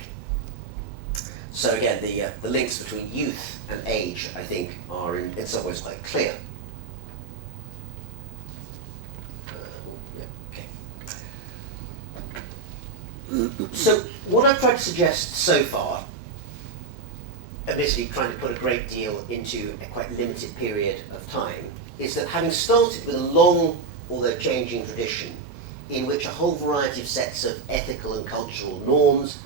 So again, the links between youth and age, I think, are in some ways quite clear. So what I've tried to suggest so far, admittedly trying to put a great deal into a quite limited period of time, is that having started with a long, although changing tradition, in which a whole variety of sets of ethical and cultural norms,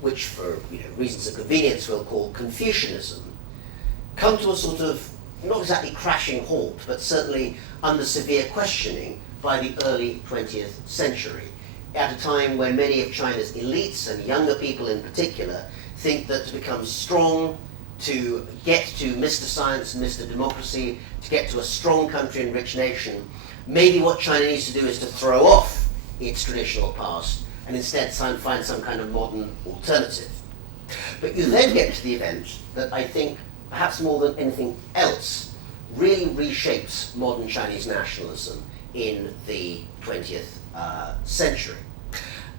which for reasons of convenience we'll call Confucianism, come to a sort of, not exactly crashing halt, but certainly under severe questioning by the early 20th century, at a time when many of China's elites, and younger people in particular, think that to become strong, to get to Mr. Science and Mr. Democracy, to get to a strong country and rich nation, maybe what China needs to do is to throw off its traditional past and instead find some kind of modern alternative. But you then get to the event that I think, perhaps more than anything else, really reshapes modern Chinese nationalism in the 20th century.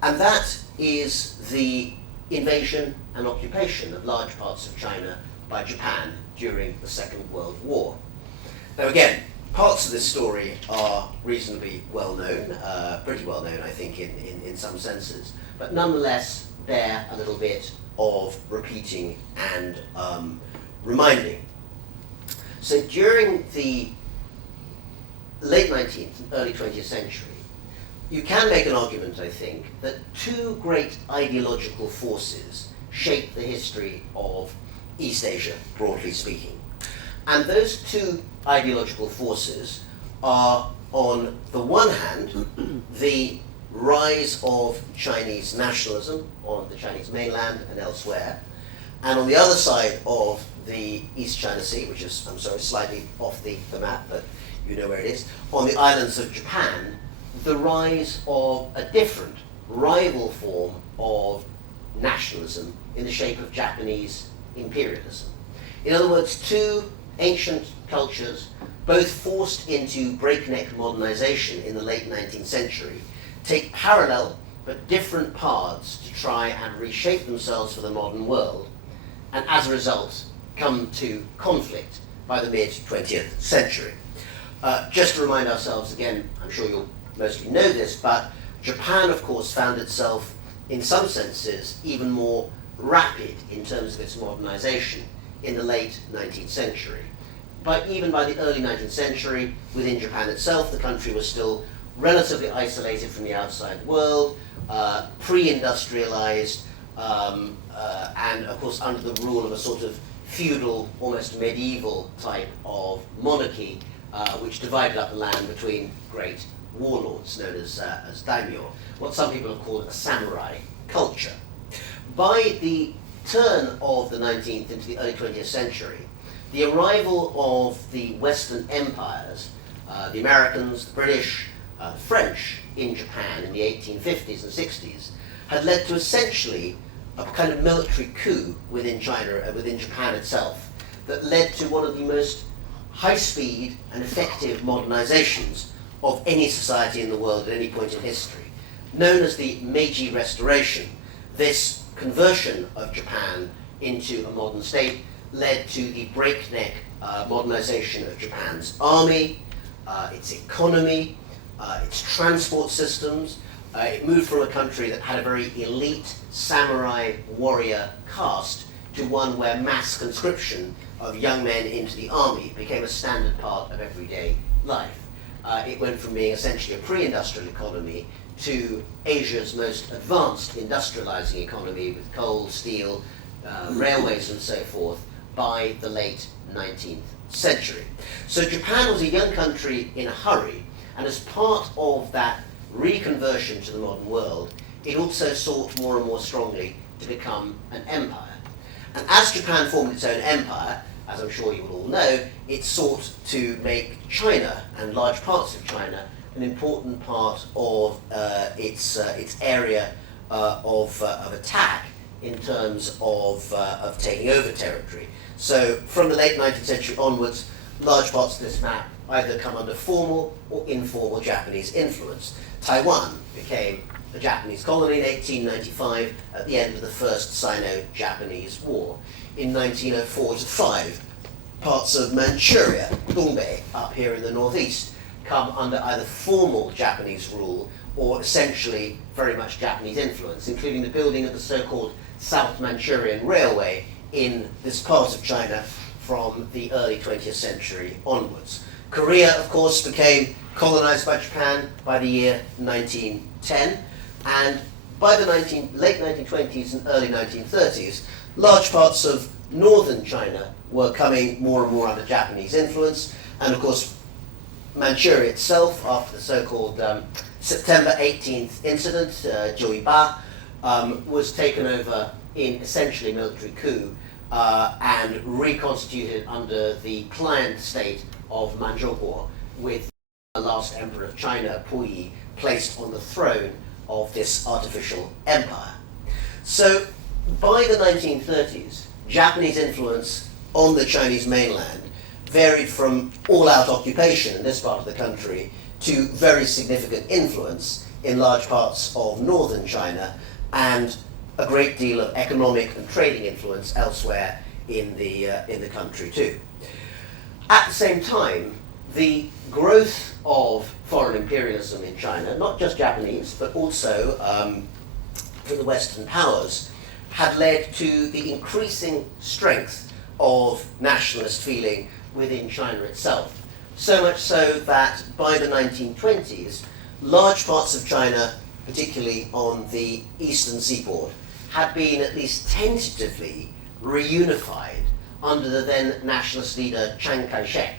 And that is the invasion and occupation of large parts of China by Japan during the Second World War. Now again, parts of this story are reasonably well known, pretty well known I think in some senses, but nonetheless bear a little bit of repeating and reminding. So during the late 19th and early 20th century, you can make an argument, I think, that two great ideological forces shape the history of East Asia, broadly speaking. And those two ideological forces are, on the one hand, the rise of Chinese nationalism on the Chinese mainland and elsewhere, and on the other side of the East China Sea, which is, I'm sorry, slightly off the map, but you know where it is, on the islands of Japan, the rise of a different, rival form of nationalism in the shape of Japanese imperialism. In other words, two ancient cultures, both forced into breakneck modernization in the late 19th century, take parallel but different paths to try and reshape themselves for the modern world, and as a result come to conflict by the mid-20th century. Just to remind ourselves again, I'm sure you'll mostly know this, but Japan, of course, found itself, in some senses, even more rapid in terms of its modernization in the late 19th century. But even by the early 19th century, within Japan itself, the country was still relatively isolated from the outside world, pre-industrialized, and of course under the rule of a sort of feudal, almost medieval type of monarchy, which divided up the land between great warlords known as daimyo, what some people have called a samurai culture. By the turn of the 19th into the early 20th century, the arrival of the Western empires, the Americans, the British, the French in Japan in the 1850s and 60s, had led to essentially a kind of military coup within China, within Japan itself, that led to one of the most high-speed and effective modernizations of any society in the world at any point in history, known as the Meiji Restoration. This conversion of Japan into a modern state led to the breakneck modernization of Japan's army, its economy, its transport systems, It moved from a country that had a very elite samurai warrior caste to one where mass conscription of young men into the army became a standard part of everyday life. It went from being essentially a pre-industrial economy to Asia's most advanced industrializing economy with coal, steel, railways and so forth by the late 19th century. So Japan was a young country in a hurry, and as part of that reconversion to the modern world, it also sought more and more strongly to become an empire. And as Japan formed its own empire, as I'm sure you will all know, it sought to make China and large parts of China an important part of its area of attack in terms of taking over territory. So from the late 19th century onwards, large parts of this map either come under formal or informal Japanese influence. Taiwan became a Japanese colony in 1895 at the end of the First Sino-Japanese War. In 1904-5, parts of Manchuria, Dongbei, up here in the northeast, come under either formal Japanese rule or essentially very much Japanese influence, including the building of the so-called South Manchurian Railway in this part of China from the early 20th century onwards. Korea, of course, became colonized by Japan by the year 1910, and by the late 1920s and early 1930s, large parts of northern China were coming more and more under Japanese influence, and of course Manchuria itself, after the so-called September 18th incident, Joiba, was taken over in essentially military coup and reconstituted under the client state of Manchukuo, with the last emperor of China, Puyi, placed on the throne of this artificial empire. So by the 1930s, Japanese influence on the Chinese mainland varied from all-out occupation in this part of the country to very significant influence in large parts of northern China and a great deal of economic and trading influence elsewhere in the country too. At the same time, the growth of foreign imperialism in China, not just Japanese, but also from the Western powers, had led to the increasing strength of nationalist feeling within China itself. So much so that by the 1920s, large parts of China, particularly on the eastern seaboard, had been at least tentatively reunified under the then nationalist leader Chiang Kai-shek,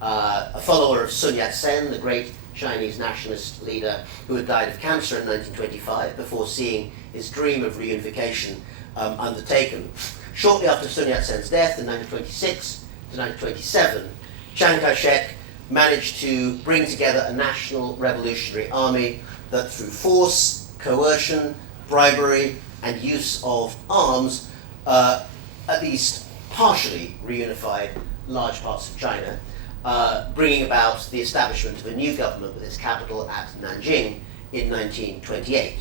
a follower of Sun Yat-sen, the great Chinese nationalist leader who had died of cancer in 1925 before seeing his dream of reunification undertaken. Shortly after Sun Yat-sen's death in 1926 to 1927, Chiang Kai-shek managed to bring together a national revolutionary army that through force, coercion, bribery, and use of arms, at least partially reunified large parts of China, bringing about the establishment of a new government with its capital at Nanjing in 1928.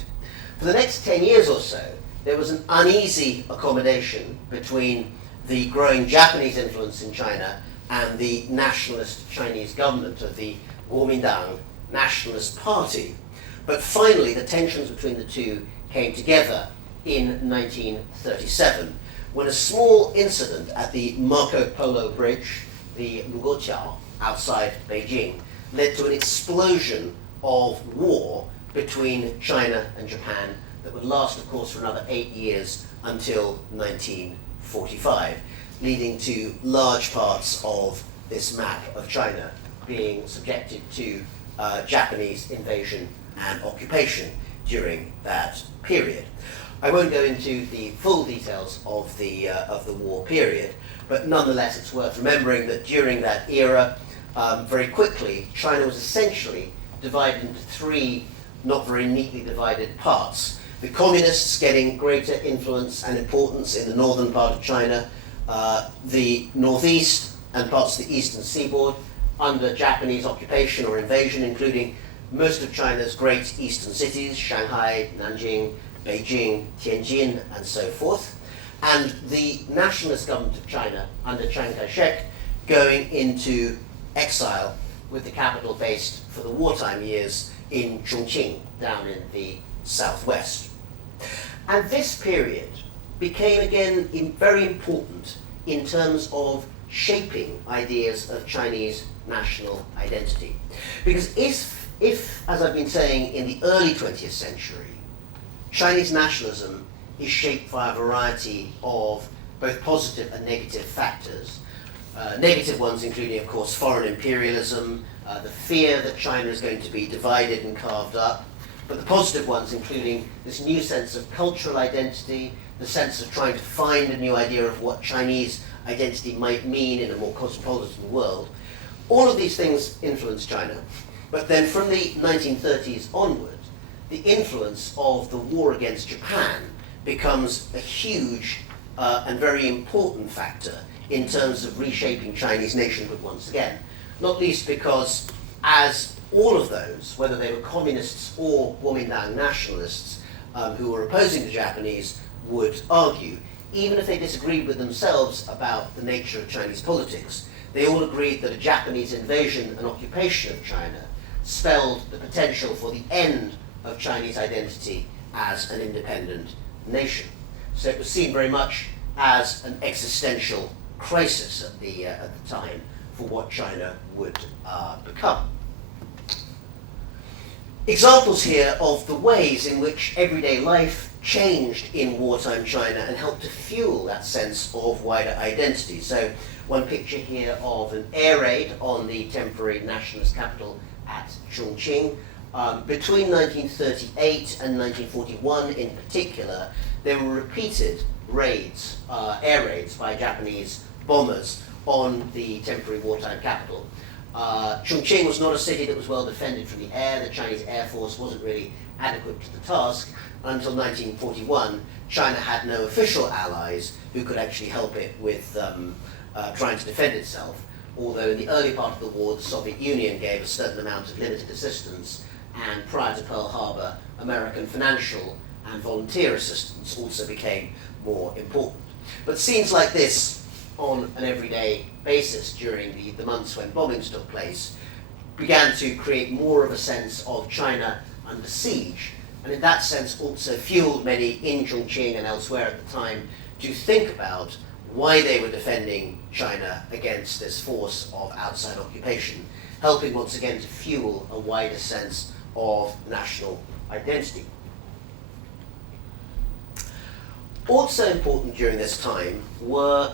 For the next 10 years or so, there was an uneasy accommodation between the growing Japanese influence in China and the nationalist Chinese government of the Kuomintang Nationalist Party. But finally, the tensions between the two came together in 1937, when a small incident at the Marco Polo Bridge, the Lugoqiao, outside Beijing, led to an explosion of war between China and Japan that would last, of course, for another 8 years until 1945, leading to large parts of this map of China being subjected to Japanese invasion and occupation during that period. I won't go into the full details of the war period, but nonetheless it's worth remembering that during that era, very quickly, China was essentially divided into three not very neatly divided parts. The communists getting greater influence and importance in the northern part of China, the northeast and parts of the eastern seaboard under Japanese occupation or invasion, including most of China's great eastern cities, Shanghai, Nanjing, Beijing, Tianjin, and so forth, and the nationalist government of China under Chiang Kai-shek going into exile with the capital based for the wartime years in Chongqing, down in the southwest. And this period became again very important in terms of shaping ideas of Chinese national identity. Because if, as I've been saying, in the early 20th century, Chinese nationalism is shaped by a variety of both positive and negative factors. Negative ones including, of course, foreign imperialism, the fear that China is going to be divided and carved up, but the positive ones including this new sense of cultural identity, the sense of trying to find a new idea of what Chinese identity might mean in a more cosmopolitan world. All of these things influenced China. But then from the 1930s onward, the influence of the war against Japan becomes a huge and very important factor in terms of reshaping Chinese nationhood once again. Not least because, as all of those, whether they were communists or Kuomintang nationalists who were opposing the Japanese, would argue, even if they disagreed with themselves about the nature of Chinese politics, they all agreed that a Japanese invasion and occupation of China spelled the potential for the end of Chinese identity as an independent nation. So it was seen very much as an existential crisis at the time for what China would become. Examples here of the ways in which everyday life changed in wartime China and helped to fuel that sense of wider identity. So one picture here of an air raid on the temporary nationalist capital at Chongqing. Between 1938 and 1941 in particular, there were repeated raids, air raids by Japanese bombers on the temporary wartime capital. Chongqing was not a city that was well defended from the air. The Chinese Air Force wasn't really adequate to the task. Until 1941, China had no official allies who could actually help it with trying to defend itself. Although in the early part of the war, the Soviet Union gave a certain amount of limited assistance, and prior to Pearl Harbor, American financial and volunteer assistance also became more important. But scenes like this on an everyday basis during the months when bombings took place began to create more of a sense of China under siege, and in that sense also fueled many in Chongqing and elsewhere at the time to think about why they were defending China against this force of outside occupation, helping once again to fuel a wider sense of national identity. Also important during this time were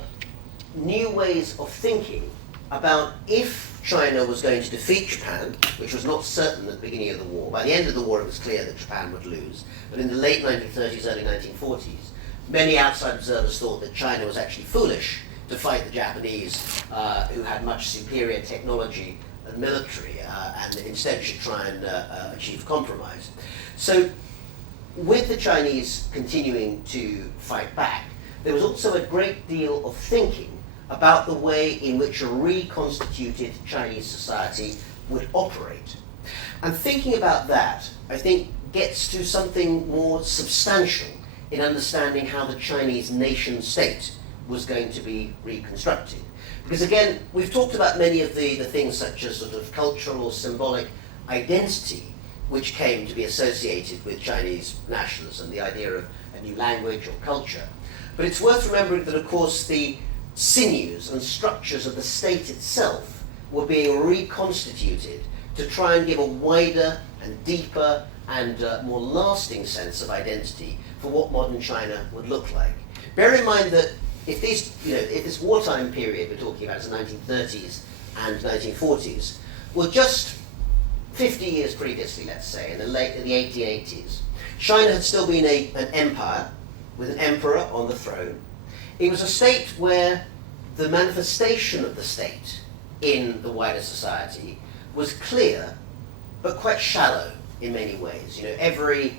new ways of thinking about if China was going to defeat Japan, which was not certain at the beginning of the war. By the end of the war, it was clear that Japan would lose. But in the late 1930s, early 1940s, many outside observers thought that China was actually foolish to fight the Japanese, who had much superior technology and military, and instead should try and achieve compromise. So, with the Chinese continuing to fight back, there was also a great deal of thinking about the way in which a reconstituted Chinese society would operate. And thinking about that, I think, gets to something more substantial in understanding how the Chinese nation state was going to be reconstructed. Because again, we've talked about many of the things such as sort of cultural or symbolic identity which came to be associated with Chinese nationalism, the idea of a new language or culture. But it's worth remembering that, of course, the sinews and structures of the state itself were being reconstituted to try and give a wider and deeper and more lasting sense of identity for what modern China would look like. Bear in mind that if this wartime period we're talking about is the 1930s and 1940s, well, just 50 years previously, let's say, in the 1880s, China had still been an empire with an emperor on the throne. It was a state where the manifestation of the state in the wider society was clear, but quite shallow in many ways. Every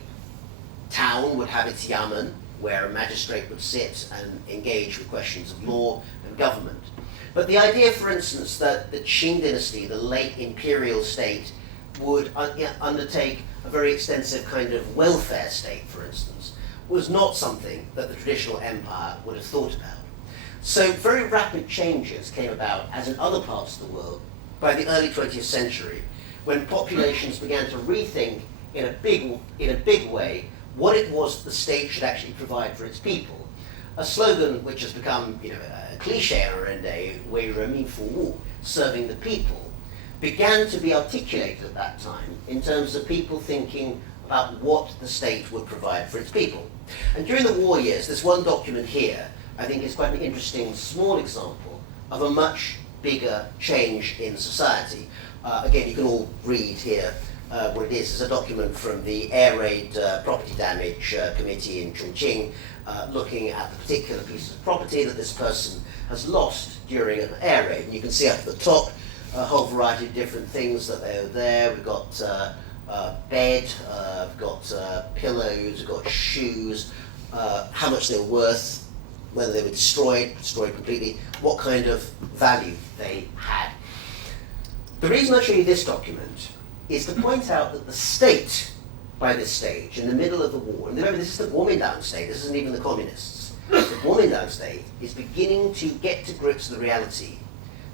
town would have its yamen, where a magistrate would sit and engage with questions of law and government. But the idea, for instance, that the Qing dynasty, the late imperial state, would undertake a very extensive kind of welfare state, for instance, was not something that the traditional empire would have thought about. So very rapid changes came about, as in other parts of the world, by the early 20th century, when populations began to rethink in a big way what it was the state should actually provide for its people. A slogan which has become a cliche and a way roaming for serving the people, began to be articulated at that time in terms of people thinking about what the state would provide for its people. And during the war years, this one document here, I think, is quite an interesting small example of a much bigger change in society. Again, you can all read here what it is. It's a document from the Air Raid Property Damage Committee in Chongqing, looking at the particular piece of property that this person has lost during an air raid. And you can see up at the top a whole variety of different things that are there. We've got bed, we've got pillows, we've got shoes, how much they were worth, whether they were destroyed completely, what kind of value they had. The reason I show you this document is to point out that the state, by this stage, in the middle of the war, and remember this is the Kuomintang state, this isn't even the communists, the Kuomintang state is beginning to get to grips with the reality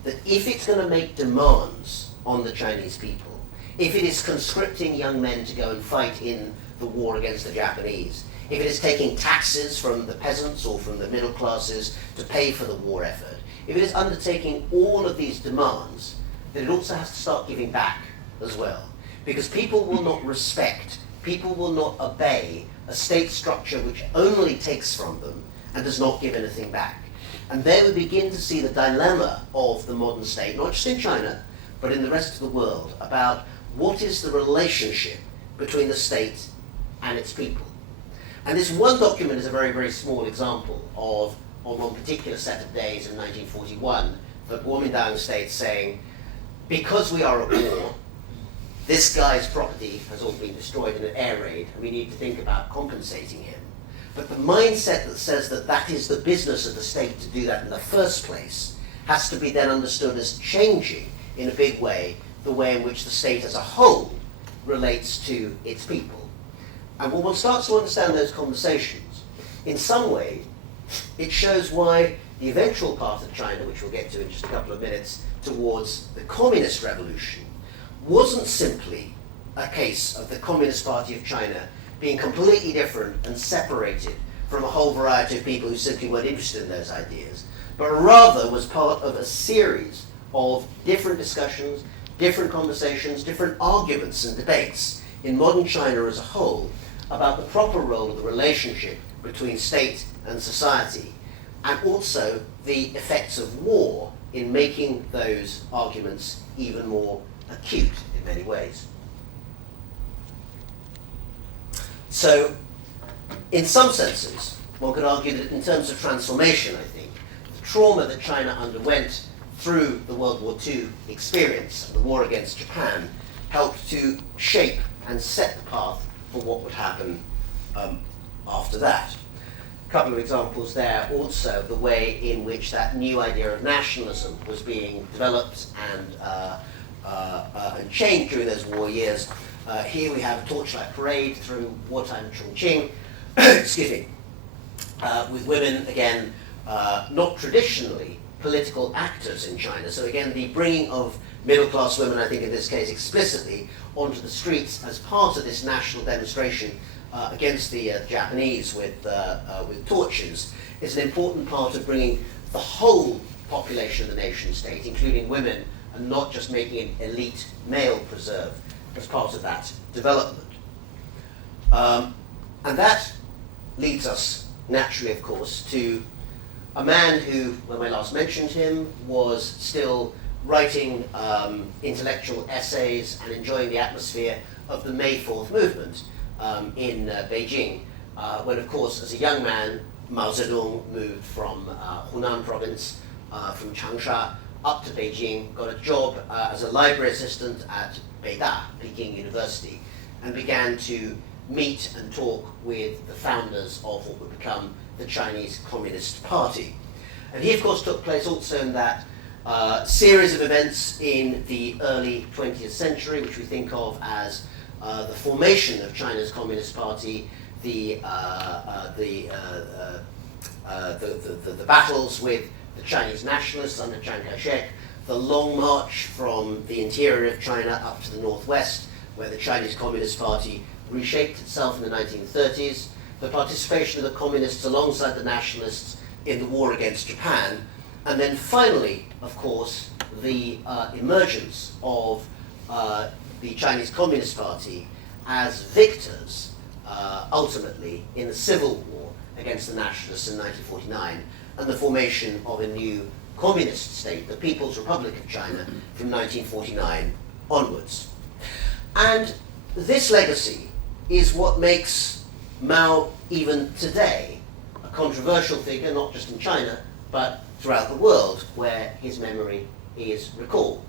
that if it's going to make demands on the Chinese people, if it is conscripting young men to go and fight in the war against the Japanese, if it is taking taxes from the peasants or from the middle classes to pay for the war effort, if it is undertaking all of these demands, then it also has to start giving back as well. Because people will not respect, people will not obey a state structure which only takes from them and does not give anything back. And there we begin to see the dilemma of the modern state, not just in China, but in the rest of the world, about what is the relationship between the state and its people. And this one document is a very, very small example of, on one particular set of days in 1941, the Kuomintang state saying, because we are at war, this guy's property has all been destroyed in an air raid, and we need to think about compensating him. But the mindset that says that that is the business of the state to do that in the first place has to be then understood as changing in a big way the way in which the state as a whole relates to its people. And when one starts to understand those conversations, in some way, it shows why the eventual path of China, which we'll get to in just a couple of minutes, towards the communist revolution, wasn't simply a case of the Communist Party of China being completely different and separated from a whole variety of people who simply weren't interested in those ideas, but rather was part of a series of different discussions, different conversations, different arguments and debates in modern China as a whole about the proper role of the relationship between state and society, and also the effects of war in making those arguments even more acute in many ways. So, in some senses, one could argue that in terms of transformation, I think, the trauma that China underwent through the World War II experience, the war against Japan, helped to shape and set the path for what would happen after that. A couple of examples there also, the way in which that new idea of nationalism was being developed and changed during those war years. Here we have a torchlight parade through wartime Chongqing, excuse me, with women, again, not traditionally political actors in China. So again, the bringing of middle-class women, I think in this case explicitly, onto the streets as part of this national demonstration against the Japanese with torches is an important part of bringing the whole population of the nation state, including women, and not just making an elite male preserve as part of that development. And that leads us, naturally, of course, to a man who, when I last mentioned him, was still writing intellectual essays and enjoying the atmosphere of the May 4th movement in Beijing, when, of course, as a young man, Mao Zedong moved from Hunan province, from Changsha, up to Beijing, got a job as a library assistant at Beida, Peking University, and began to meet and talk with the founders of what would become the Chinese Communist Party. And he, of course, took place also in that series of events in the early 20th century, which we think of as the formation of China's Communist Party, the battles with the Chinese nationalists under Chiang Kai-shek, the long march from the interior of China up to the northwest, where the Chinese Communist Party reshaped itself in the 1930s, the participation of the communists alongside the nationalists in the war against Japan, and then finally, of course, the emergence of the Chinese Communist Party as victors, ultimately, in the civil war against the nationalists in 1949, and the formation of a new communist state, the People's Republic of China, from 1949 onwards. And this legacy is what makes Mao, even today, a controversial figure, not just in China, but throughout the world, where his memory is recalled.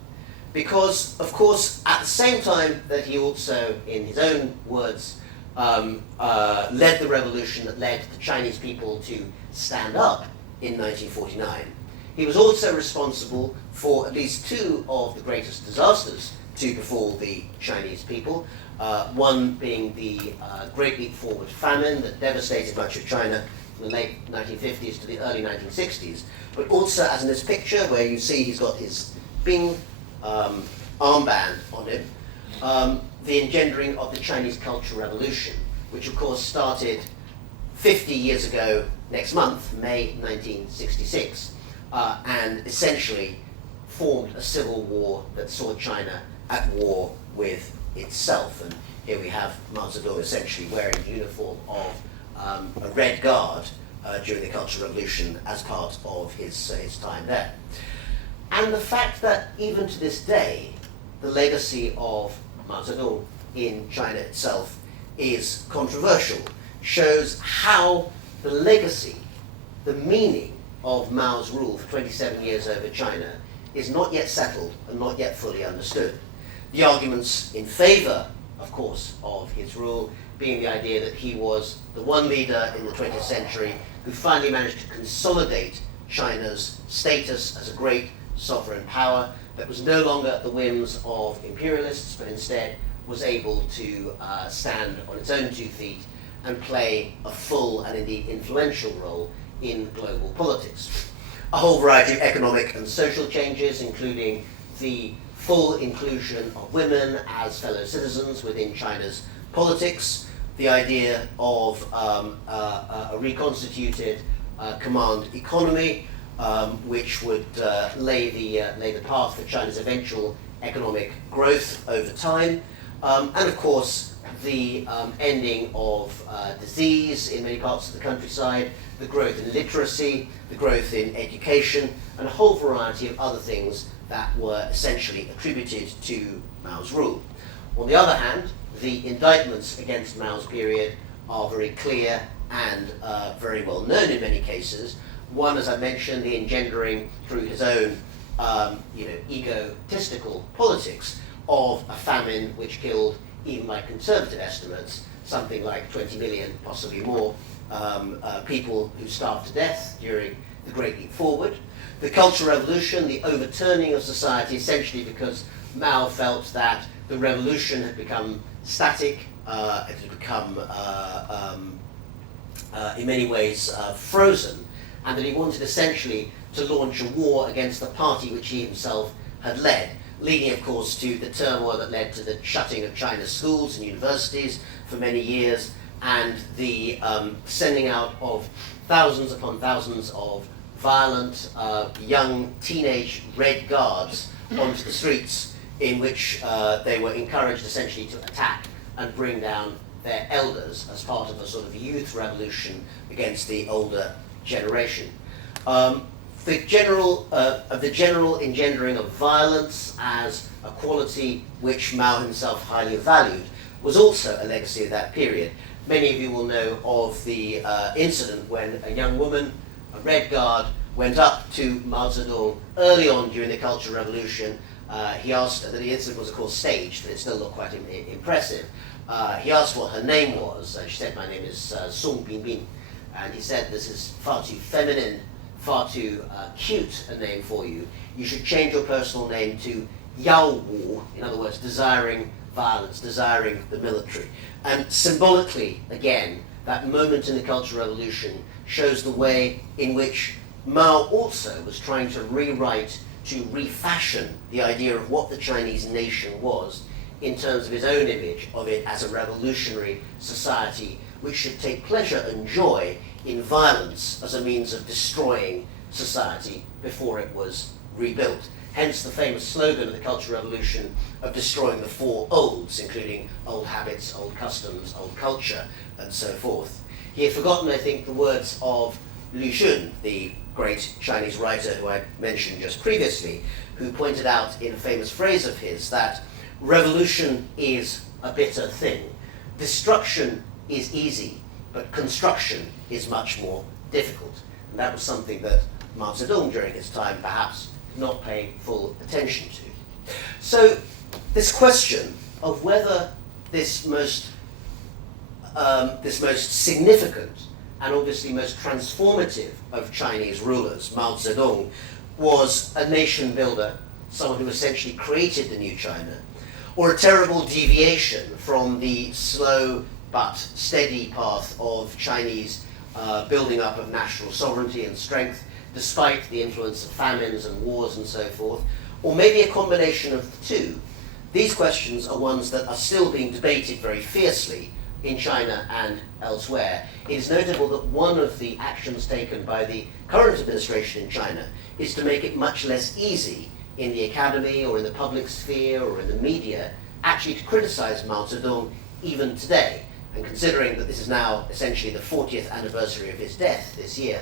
Because, of course, at the same time that he also, in his own words, led the revolution that led the Chinese people to stand up in 1949, he was also responsible for at least two of the greatest disasters to befall the Chinese people, one being the Great Leap Forward famine that devastated much of China from the late 1950s to the early 1960s, but also, as in this picture where you see he's got his Bing armband on him, the engendering of the Chinese Cultural Revolution, which of course started 50 years ago next month, May 1966, and essentially formed a civil war that saw China at war with itself. And here we have Mao Zedong essentially wearing the uniform of a Red Guard during the Cultural Revolution as part of his time there. And the fact that even to this day, the legacy of Mao Zedong in China itself is controversial, shows how the legacy, the meaning of Mao's rule for 27 years over China is not yet settled and not yet fully understood. The arguments in favor, of course, of his rule being the idea that he was the one leader in the 20th century who finally managed to consolidate China's status as a great sovereign power that was no longer at the whims of imperialists, but instead was able to stand on its own 2 feet and play a full and indeed influential role in global politics. A whole variety of economic and social changes, including the full inclusion of women as fellow citizens within China's politics, the idea of a reconstituted command economy, which would lay the path for China's eventual economic growth over time, and of course the ending of disease in many parts of the countryside, the growth in literacy, the growth in education, and a whole variety of other things that were essentially attributed to Mao's rule. On the other hand, the indictments against Mao's period are very clear and very well known in many cases. One, as I mentioned, the engendering through his own egotistical politics of a famine which killed, even by conservative estimates, something like 20 million, possibly more, people who starved to death during the Great Leap Forward. The Cultural Revolution, the overturning of society, essentially because Mao felt that the revolution had become static, it had become, in many ways, frozen, and that he wanted essentially to launch a war against the party which he himself had led, leading, of course, to the turmoil that led to the shutting of China's schools and universities for many years, and the sending out of thousands upon thousands of violent, young teenage Red Guards onto the streets, in which they were encouraged essentially to attack and bring down their elders as part of a sort of youth revolution against the older generation. The general engendering of violence as a quality which Mao himself highly valued was also a legacy of that period. Many of you will know of the incident when a young woman, a Red Guard, went up to Mao Zedong early on during the Cultural Revolution. He asked, the incident was of course staged, but it still looked quite impressive. He asked what her name was, and she said, "My name is Song Bingbing." And he said, "This is far too feminine, far too cute a name for you. You should change your personal name to Yao Wu," in other words, desiring violence, desiring the military. And symbolically, again, that moment in the Cultural Revolution shows the way in which Mao also was trying to rewrite to refashion the idea of what the Chinese nation was in terms of his own image of it as a revolutionary society which should take pleasure and joy in violence as a means of destroying society before it was rebuilt. Hence the famous slogan of the Cultural Revolution of destroying the four olds, including old habits, old customs, old culture, and so forth. He had forgotten, I think, the words of Lu Xun, the great Chinese writer who I mentioned just previously, who pointed out in a famous phrase of his that revolution is a bitter thing. Destruction is easy, but construction is much more difficult. And that was something that Mao Zedong during his time perhaps did not pay full attention to. So this question of whether this most significant and obviously most transformative of Chinese rulers, Mao Zedong, was a nation builder, someone who essentially created the new China, or a terrible deviation from the slow but steady path of Chinese building up of national sovereignty and strength, despite the influence of famines and wars and so forth, or maybe a combination of the two. These questions are ones that are still being debated very fiercely in China and elsewhere. It is notable that one of the actions taken by the current administration in China is to make it much less easy in the academy or in the public sphere or in the media actually to criticize Mao Zedong even today. And considering that this is now essentially the 40th anniversary of his death this year,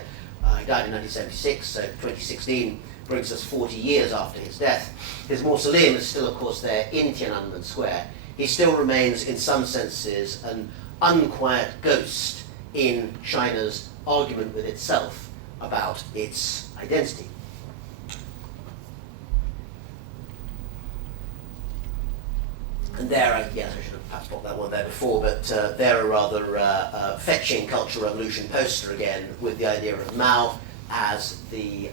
he died in 1976, so 2016 brings us 40 years after his death. His mausoleum is still, of course, there in Tiananmen Square. He still remains, in some senses, an unquiet ghost in China's argument with itself about its identity. And there, I should have perhaps put that one there before, but there a rather fetching Cultural Revolution poster again with the idea of Mao as the,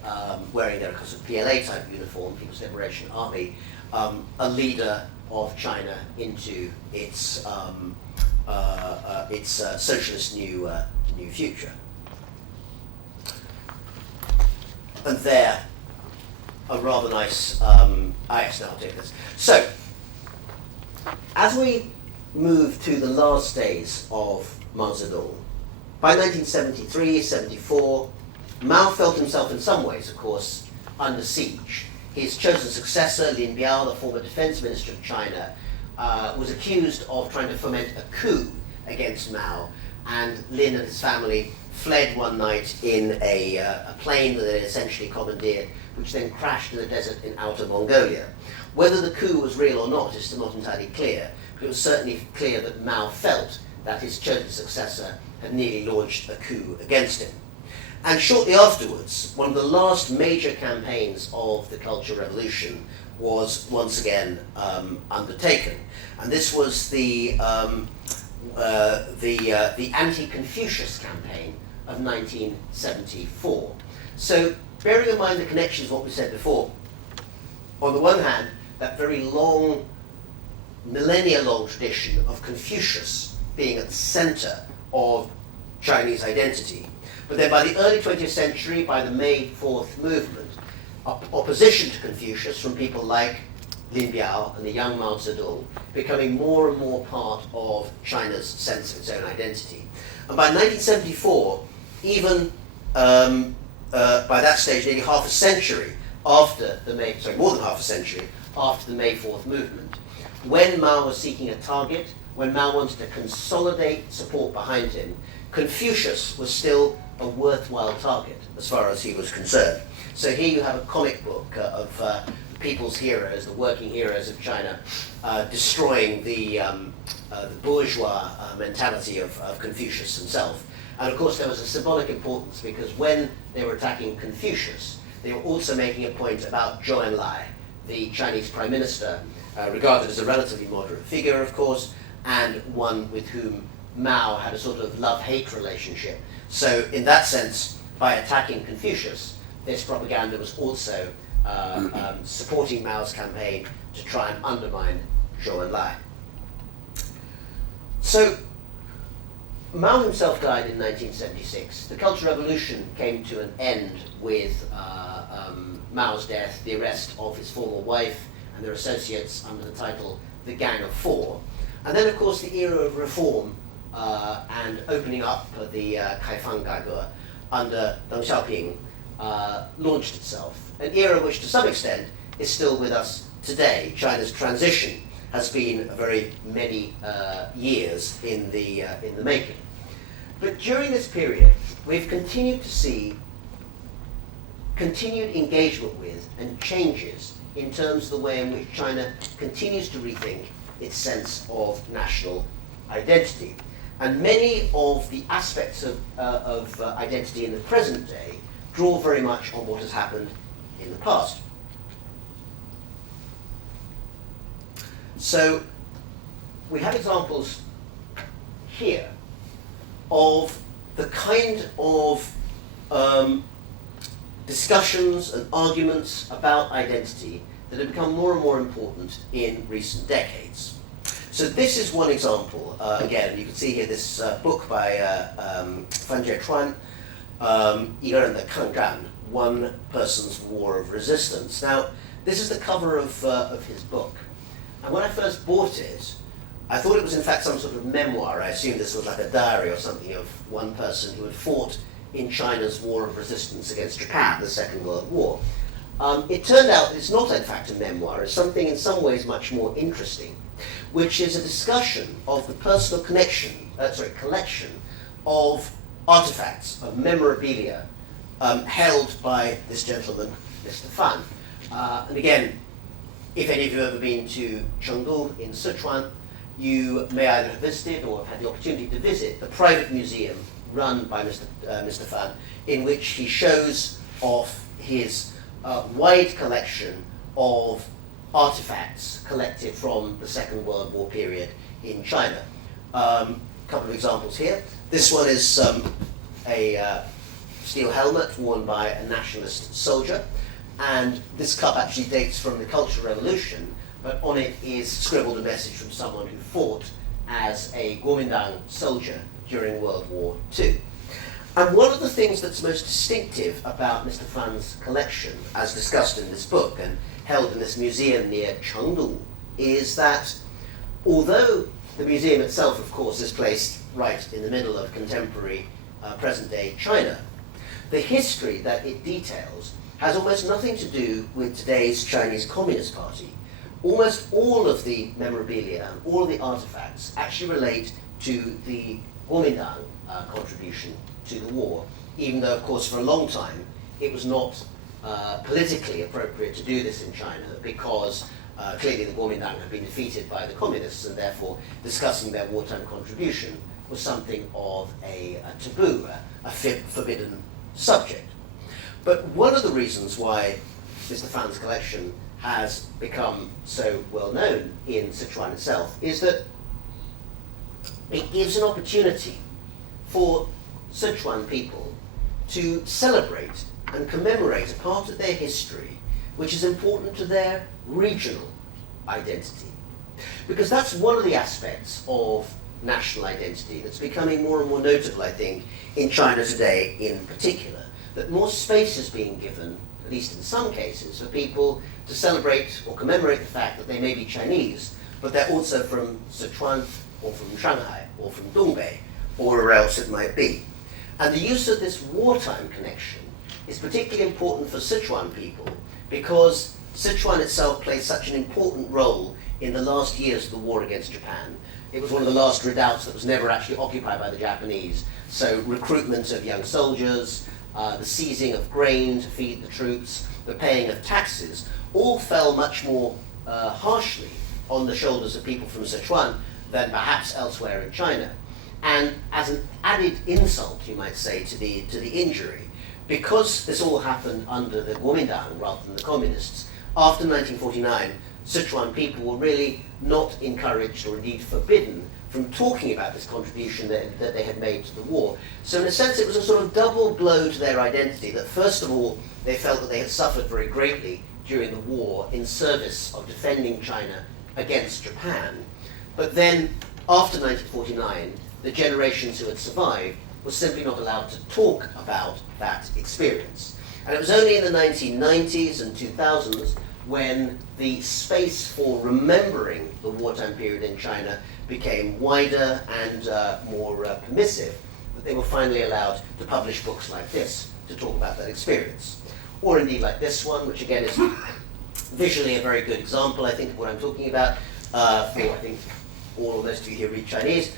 wearing their kind of PLA type uniform, People's Liberation Army, a leader of China into its socialist new future. And there, a rather nice, yes, no, I'll take this. So, as we move to the last days of Mao Zedong, by 1973, 74, Mao felt himself in some ways, of course, under siege. His chosen successor, Lin Biao, the former defense minister of China, was accused of trying to foment a coup against Mao, and Lin and his family fled one night in a plane that they essentially commandeered, which then crashed in the desert in Outer Mongolia. Whether the coup was real or not is still not entirely clear, but it was certainly clear that Mao felt that his chosen successor had nearly launched a coup against him. And shortly afterwards, one of the last major campaigns of the Cultural Revolution was once again undertaken, and this was the Anti-Confucius campaign of 1974. So, bearing in mind the connections of what we said before, on the one hand, that very long, millennia-long tradition of Confucius being at the center of Chinese identity. But then by the early 20th century, by the May 4th movement, opposition to Confucius from people like Lin Biao and the young Mao Zedong becoming more and more part of China's sense of its own identity. And by 1974, even by that stage, nearly half a century after the more than half a century after the May 4th movement, when Mao was seeking a target, when Mao wanted to consolidate support behind him, Confucius was still a worthwhile target as far as he was concerned. So here you have a comic book of people's heroes, the working heroes of China, destroying the bourgeois mentality of Confucius himself. And of course there was a symbolic importance because when they were attacking Confucius, they were also making a point about Zhou Enlai, the Chinese prime minister, regarded as a relatively moderate figure, of course, and one with whom Mao had a sort of love-hate relationship. So in that sense, by attacking Confucius, this propaganda was also supporting Mao's campaign to try and undermine Zhou Enlai. So Mao himself died in 1976. The Cultural Revolution came to an end with Mao's death, the arrest of his former wife and their associates under the title The Gang of Four. And then, of course, the era of reform and opening up the Kaifang Gaige under Deng Xiaoping launched itself. An era which, to some extent, is still with us today. China's transition has been a very many years in the making. But during this period, we've continued to see continued engagement with and changes in terms of the way in which China continues to rethink its sense of national identity. And many of the aspects of identity in the present day draw very much on what has happened in the past. So we have examples here of the kind of discussions and arguments about identity that have become more and more important in recent decades. So this is one example. Again, you can see here this book by Fan Jiechuan, 一个人的抗战, One Person's War of Resistance. Now, this is the cover of his book. And when I first bought it, I thought it was in fact some sort of memoir. I assumed this was like a diary or something of one person who had fought in China's war of resistance against Japan, the Second World War. It turned out it's not in fact a memoir. It's something in some ways much more interesting, which is a discussion of the personal collection of artifacts, of memorabilia held by this gentleman, Mr. Fan. And again, if any of you have ever been to Chengdu in Sichuan, you may either have visited or have had the opportunity to visit the private museum run by Mr. Fan, in which he shows off his wide collection of artifacts collected from the Second World War period in China. A couple of examples here. This one is a steel helmet worn by a nationalist soldier, and this cup actually dates from the Cultural Revolution, but on it is scribbled a message from someone who fought as a Kuomintang soldier during World War II. And one of the things that's most distinctive about Mr. Fan's collection, as discussed in this book and held in this museum near Chengdu, is that although the museum itself, of course, is placed right in the middle of contemporary present-day China, the history that it details has almost nothing to do with today's Chinese Communist Party. Almost all of the memorabilia and all of the artifacts actually relate to the Kuomintang contribution to the war, even though, of course, for a long time it was not politically appropriate to do this in China because clearly the Kuomintang had been defeated by the communists, and therefore discussing their wartime contribution was something of a taboo, a forbidden subject. But one of the reasons why Mr. Fan's collection has become so well known in Sichuan itself is that it gives an opportunity for Sichuan people to celebrate and commemorate a part of their history which is important to their regional identity. Because that's one of the aspects of national identity that's becoming more and more notable, I think, in China today in particular, that more space is being given, at least in some cases, for people to celebrate or commemorate the fact that they may be Chinese, but they're also from Sichuan or from Shanghai or from Dongbei or wherever else it might be. And the use of this wartime connection is particularly important for Sichuan people because Sichuan itself played such an important role in the last years of the war against Japan. It was one of the last redoubts that was never actually occupied by the Japanese. So recruitment of young soldiers, the seizing of grain to feed the troops, the paying of taxes, all fell much more harshly on the shoulders of people from Sichuan than perhaps elsewhere in China. And as an added insult, you might say, to the injury, because this all happened under the Kuomintang rather than the communists, after 1949, Sichuan people were really not encouraged or indeed forbidden from talking about this contribution that they had made to the war. So in a sense it was a sort of double blow to their identity, that first of all they felt that they had suffered very greatly during the war in service of defending China against Japan, but then after 1949 the generations who had survived were simply not allowed to talk about that experience. And it was only in the 1990s and 2000s when the space for remembering the wartime period in China became wider and more permissive, that they were finally allowed to publish books like this to talk about that experience. Or indeed like this one, which again is visually a very good example, I think, of what I'm talking about. For, I think, all or most of you here read Chinese.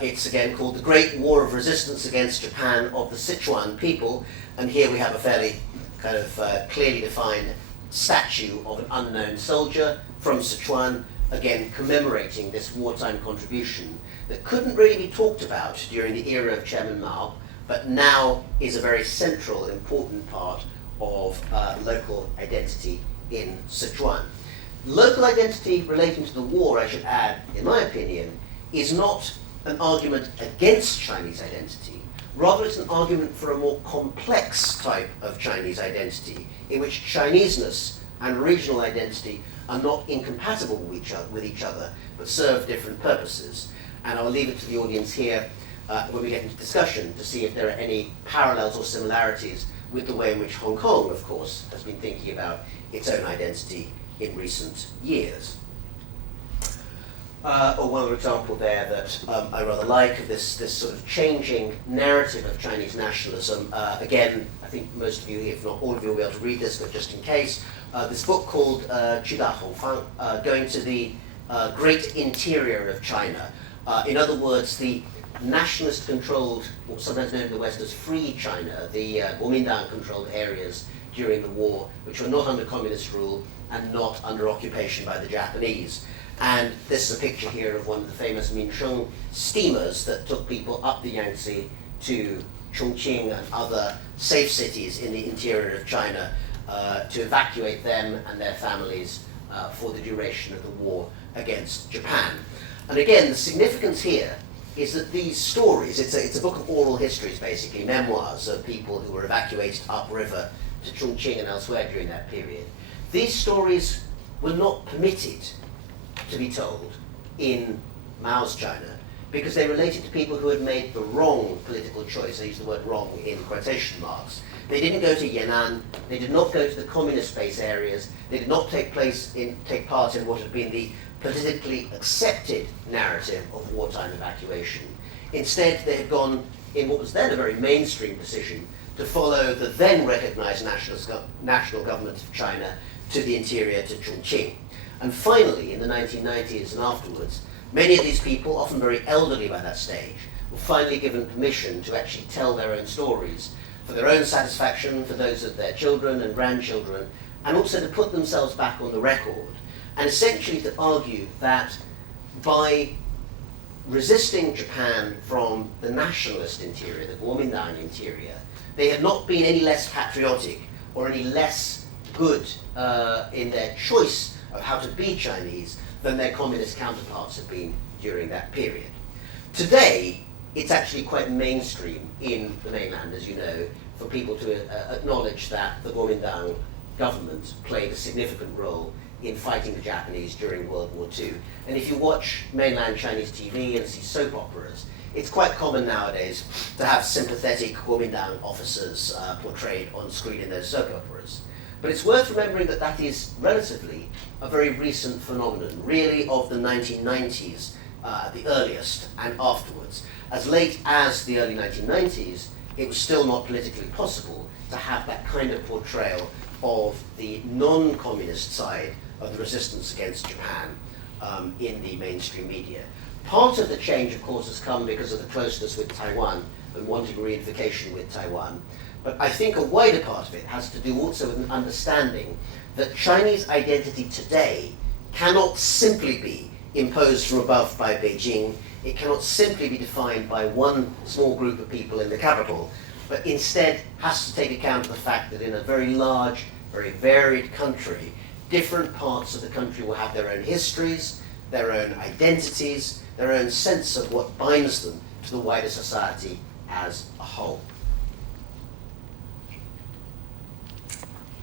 It's again called The Great War of Resistance Against Japan of the Sichuan People. And here we have a fairly kind of clearly defined statue of an unknown soldier from Sichuan, again commemorating this wartime contribution that couldn't really be talked about during the era of Chairman Mao, but now is a very central and important part of local identity in Sichuan. Local identity relating to the war, I should add, in my opinion, is not an argument against Chinese identity. Rather, it's an argument for a more complex type of Chinese identity, in which Chineseness and regional identity are not incompatible with each other, but serve different purposes. And I'll leave it to the audience here when we get into discussion to see if there are any parallels or similarities with the way in which Hong Kong, of course, has been thinking about its own identity in recent years. Or one other example there that I rather like of this sort of changing narrative of Chinese nationalism. Again, I think most of you, if not all of you, will be able to read this, but just in case, this book called Qu Da Hou Fang, Going to the Great Interior of China. In other words, the nationalist-controlled, or sometimes known in the West as Free China, the Kuomintang-controlled areas during the war, which were not under communist rule and not under occupation by the Japanese. And this is a picture here of one of the famous Minsheng steamers that took people up the Yangtze to Chongqing and other safe cities in the interior of China to evacuate them and their families for the duration of the war against Japan. And again, the significance here is that these stories, it's a book of oral histories basically, memoirs of people who were evacuated upriver to Chongqing and elsewhere during that period. These stories were not permitted to be told in Mao's China because they related to people who had made the wrong political choice. I use the word wrong in quotation marks. They didn't go to Yan'an, they did not go to the communist base areas, they did not take part in what had been the politically accepted narrative of wartime evacuation. Instead, they had gone in what was then a very mainstream decision to follow the then recognized national government of China to the interior, to Chongqing. And finally, in the 1990s and afterwards, many of these people, often very elderly by that stage, were finally given permission to actually tell their own stories for their own satisfaction, for those of their children and grandchildren, and also to put themselves back on the record, and essentially to argue that by resisting Japan from the nationalist interior, the Kuomintang interior, they had not been any less patriotic or any less good in their choice of how to be Chinese than their communist counterparts had been during that period. Today, it's actually quite mainstream in the mainland, as you know, for people to acknowledge that the Kuomintang government played a significant role in fighting the Japanese during World War II. And if you watch mainland Chinese TV and see soap operas, it's quite common nowadays to have sympathetic Kuomintang officers portrayed on screen in those soap operas. But it's worth remembering that that is relatively a very recent phenomenon, really of the 1990s at the earliest and afterwards. As late as the early 1990s, it was still not politically possible to have that kind of portrayal of the non-communist side of the resistance against Japan in the mainstream media. Part of the change, of course, has come because of the closeness with Taiwan and wanting reunification with Taiwan. But I think a wider part of it has to do also with an understanding that Chinese identity today cannot simply be imposed from above by Beijing. It cannot simply be defined by one small group of people in the capital, but instead has to take account of the fact that in a very large, very varied country, different parts of the country will have their own histories, their own identities, their own sense of what binds them to the wider society as a whole.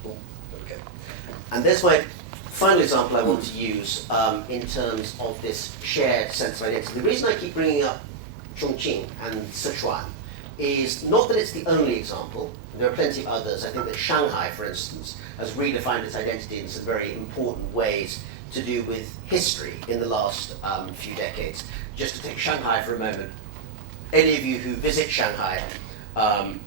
Okay. And there's my final example I want to use in terms of this shared sense of identity. The reason I keep bringing up Chongqing and Sichuan is not that it's the only example. There are plenty of others. I think that Shanghai, for instance, has redefined its identity in some very important ways to do with history in the last few decades. Just to take Shanghai for a moment, any of you who visit Shanghai on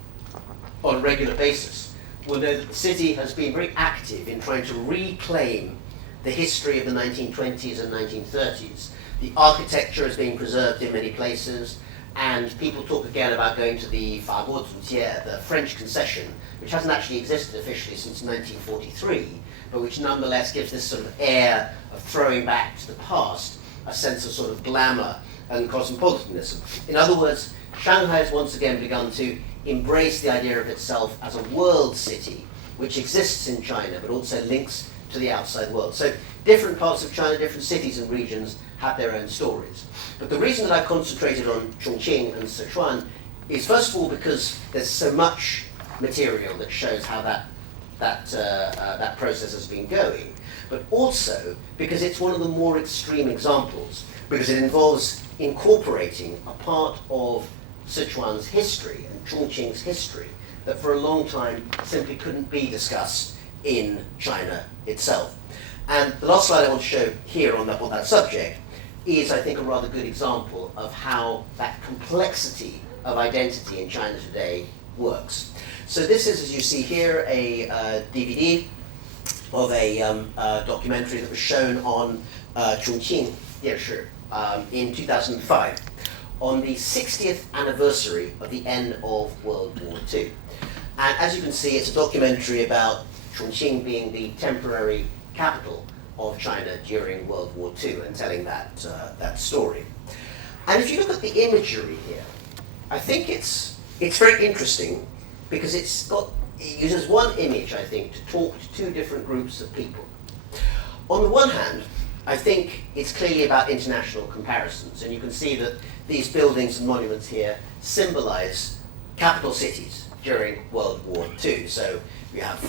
a regular basis will know that the city has been very active in trying to reclaim the history of the 1920s and 1930s. The architecture is being preserved in many places, and people talk again about going to the the French concession, which hasn't actually existed officially since 1943, but which nonetheless gives this sort of air of throwing back to the past, a sense of sort of glamour and cosmopolitanism. In other words, Shanghai has once again begun to embrace the idea of itself as a world city, which exists in China, but also links to the outside world. So different parts of China, different cities and regions have their own stories. But the reason that I've concentrated on Chongqing and Sichuan is first of all because there's so much material that shows how that process has been going, but also because it's one of the more extreme examples, because it involves incorporating a part of Sichuan's history and Chongqing's history that for a long time simply couldn't be discussed in China itself. And the last slide I want to show here on that subject is, I think, a rather good example of how that complexity of identity in China today works. So this is, as you see here, a DVD of a documentary that was shown on Chongqing in 2005 on the 60th anniversary of the end of World War II. And as you can see, it's a documentary about Chongqing being the temporary capital of China during World War II and telling that story. And if you look at the imagery here, I think it's very interesting because it uses one image, I think, to talk to two different groups of people. On the one hand, I think it's clearly about international comparisons, and you can see that these buildings and monuments here symbolize capital cities during World War II. So we have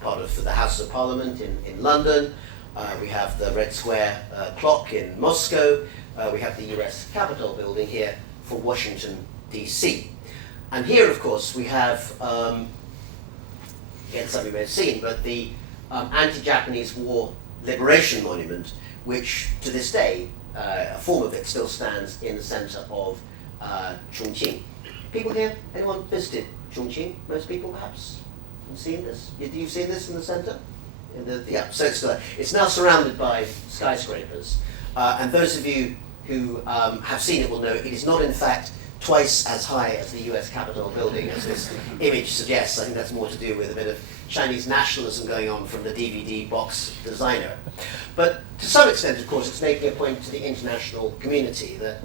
part of the House of Parliament in London, we have the Red Square clock in Moscow, we have the US Capitol building here for Washington, D.C. And here, of course, we have, again, something you may have seen, but the anti-Japanese War Liberation Monument, which to this day, a form of it still stands in the center of Chongqing. People here, anyone visited Chongqing? Most people, perhaps? Seen this? You've seen this in the center? So it's now surrounded by skyscrapers. And those of you who have seen it will know it is not, in fact, twice as high as the US Capitol building, as this image suggests. I think that's more to do with a bit of Chinese nationalism going on from the DVD box designer. But to some extent, of course, it's making a point to the international community that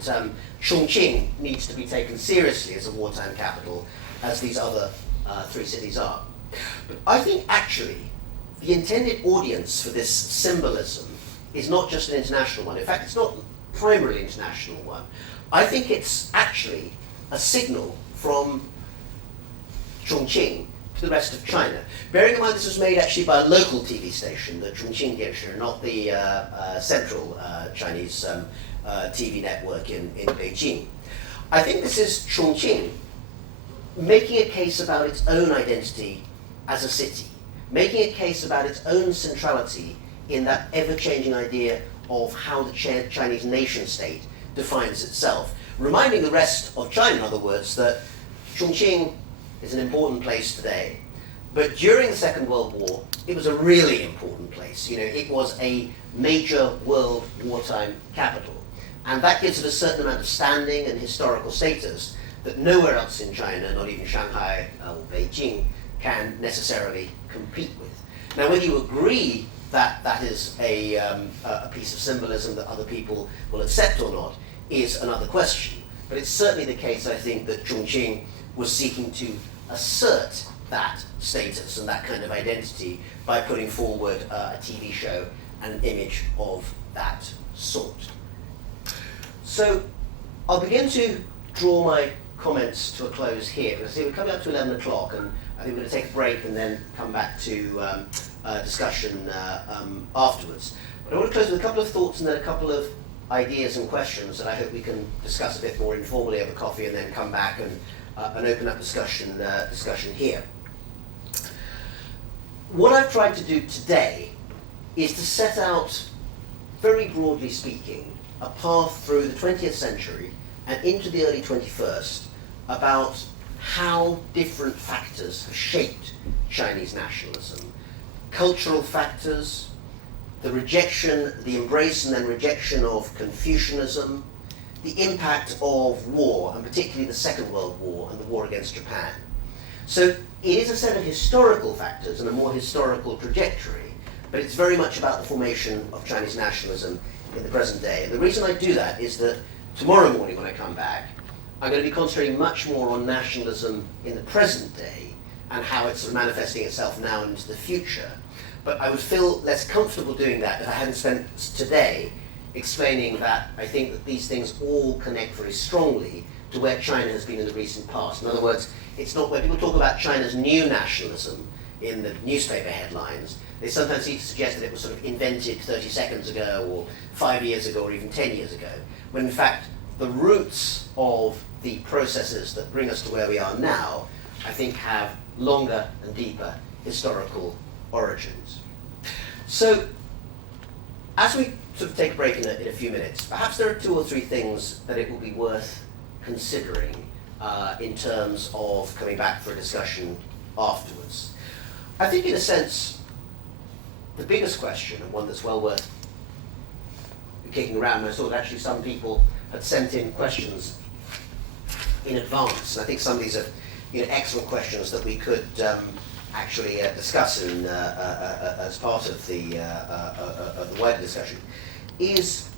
Chongqing needs to be taken seriously as a wartime capital, as these other three cities are. But I think actually the intended audience for this symbolism is not just an international one. In fact, it's not primarily an international one. I think it's actually a signal from Chongqing to the rest of China. Bearing in mind this was made actually by a local TV station, the Chongqing Dianshi, not the central Chinese TV network in Beijing. I think this is Chongqing making a case about its own identity as a city, making a case about its own centrality in that ever-changing idea of how the Chinese nation-state defines itself, reminding the rest of China, in other words, that Chongqing is an important place today, but during the Second World War, it was a really important place. You know, it was a major world wartime capital, and that gives it a certain amount of standing and historical status that nowhere else in China, not even Shanghai or Beijing, can necessarily compete with. Now, whether you agree that that is a piece of symbolism that other people will accept or not is another question. But it's certainly the case, I think, that Chongqing was seeking to assert that status and that kind of identity by putting forward a TV show and an image of that sort. So I'll begin to draw my comments to a close here. As I say, we're coming up to 11 o'clock, and I think we're going to take a break and then come back to discussion afterwards. But I want to close with a couple of thoughts and then a couple of ideas and questions that I hope we can discuss a bit more informally over coffee and then come back and an open up discussion here. What I've tried to do today is to set out, very broadly speaking, a path through the 20th century and into the early 21st about how different factors have shaped Chinese nationalism. Cultural factors, the rejection, the embrace and then rejection of Confucianism, the impact of war, and particularly the Second World War and the war against Japan. So it is a set of historical factors and a more historical trajectory, but it's very much about the formation of Chinese nationalism in the present day. And the reason I do that is that tomorrow morning when I come back, I'm going to be concentrating much more on nationalism in the present day and how it's sort of manifesting itself now and into the future. But I would feel less comfortable doing that if I hadn't spent today explaining that I think that these things all connect very strongly to where China has been in the recent past. In other words, it's not where people talk about China's new nationalism in the newspaper headlines. They sometimes seem to suggest that it was sort of invented 30 seconds ago or 5 years ago or even 10 years ago, when in fact the roots of the processes that bring us to where we are now, I think, have longer and deeper historical origins. So, as we sort of take a break in a few minutes, perhaps there are 2 or 3 things that it will be worth considering in terms of coming back for a discussion afterwards. I think in a sense, the biggest question, and one that's well worth kicking around, and I saw that actually some people had sent in questions in advance, and I think some of these are excellent questions that we could actually discuss as part of the wider discussion, is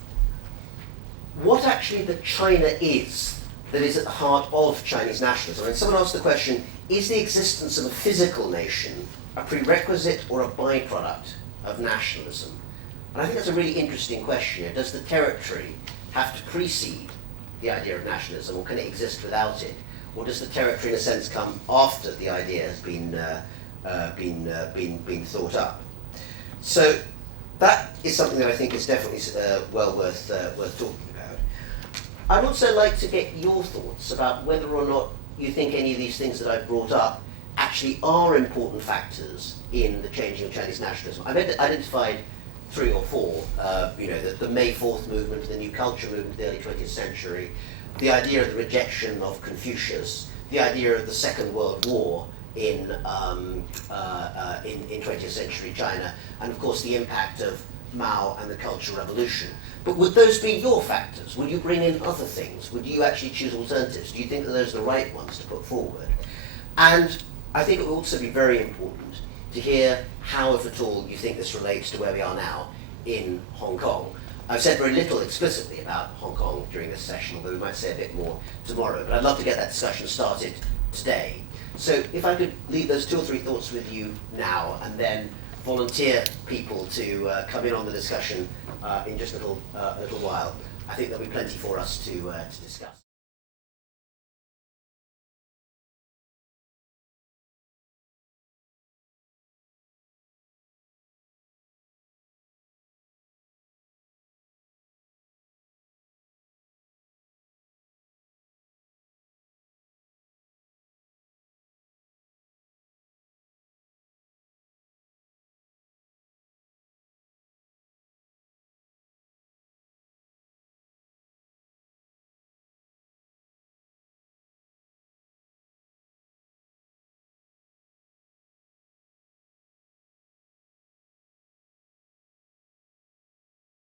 what actually the China is that is at the heart of Chinese nationalism. And someone asked the question, is the existence of a physical nation a prerequisite or a byproduct of nationalism? And I think that's a really interesting question. Does the territory have to precede the idea of nationalism, or can it exist without it? Or does the territory, in a sense, come after the idea has been thought up? So that is something that I think is definitely well worth talking about. I'd also like to get your thoughts about whether or not you think any of these things that I've brought up actually are important factors in the changing of Chinese nationalism. I've identified 3 or 4, the May 4th movement, the New Culture movement of the early 20th century, the idea of the rejection of Confucius, the idea of the Second World War in 20th century China, and of course the impact of Mao and the Cultural Revolution. But would those be your factors? Would you bring in other things? Would you actually choose alternatives? Do you think that those are the right ones to put forward? And I think it would also be very important to hear how, if at all, you think this relates to where we are now in Hong Kong. I've said very little explicitly about Hong Kong during this session, although we might say a bit more tomorrow, but I'd love to get that discussion started today. So if I could leave those 2 or 3 thoughts with you now, and then volunteer people to come in on the discussion in just a little while, I think there'll be plenty for us to discuss.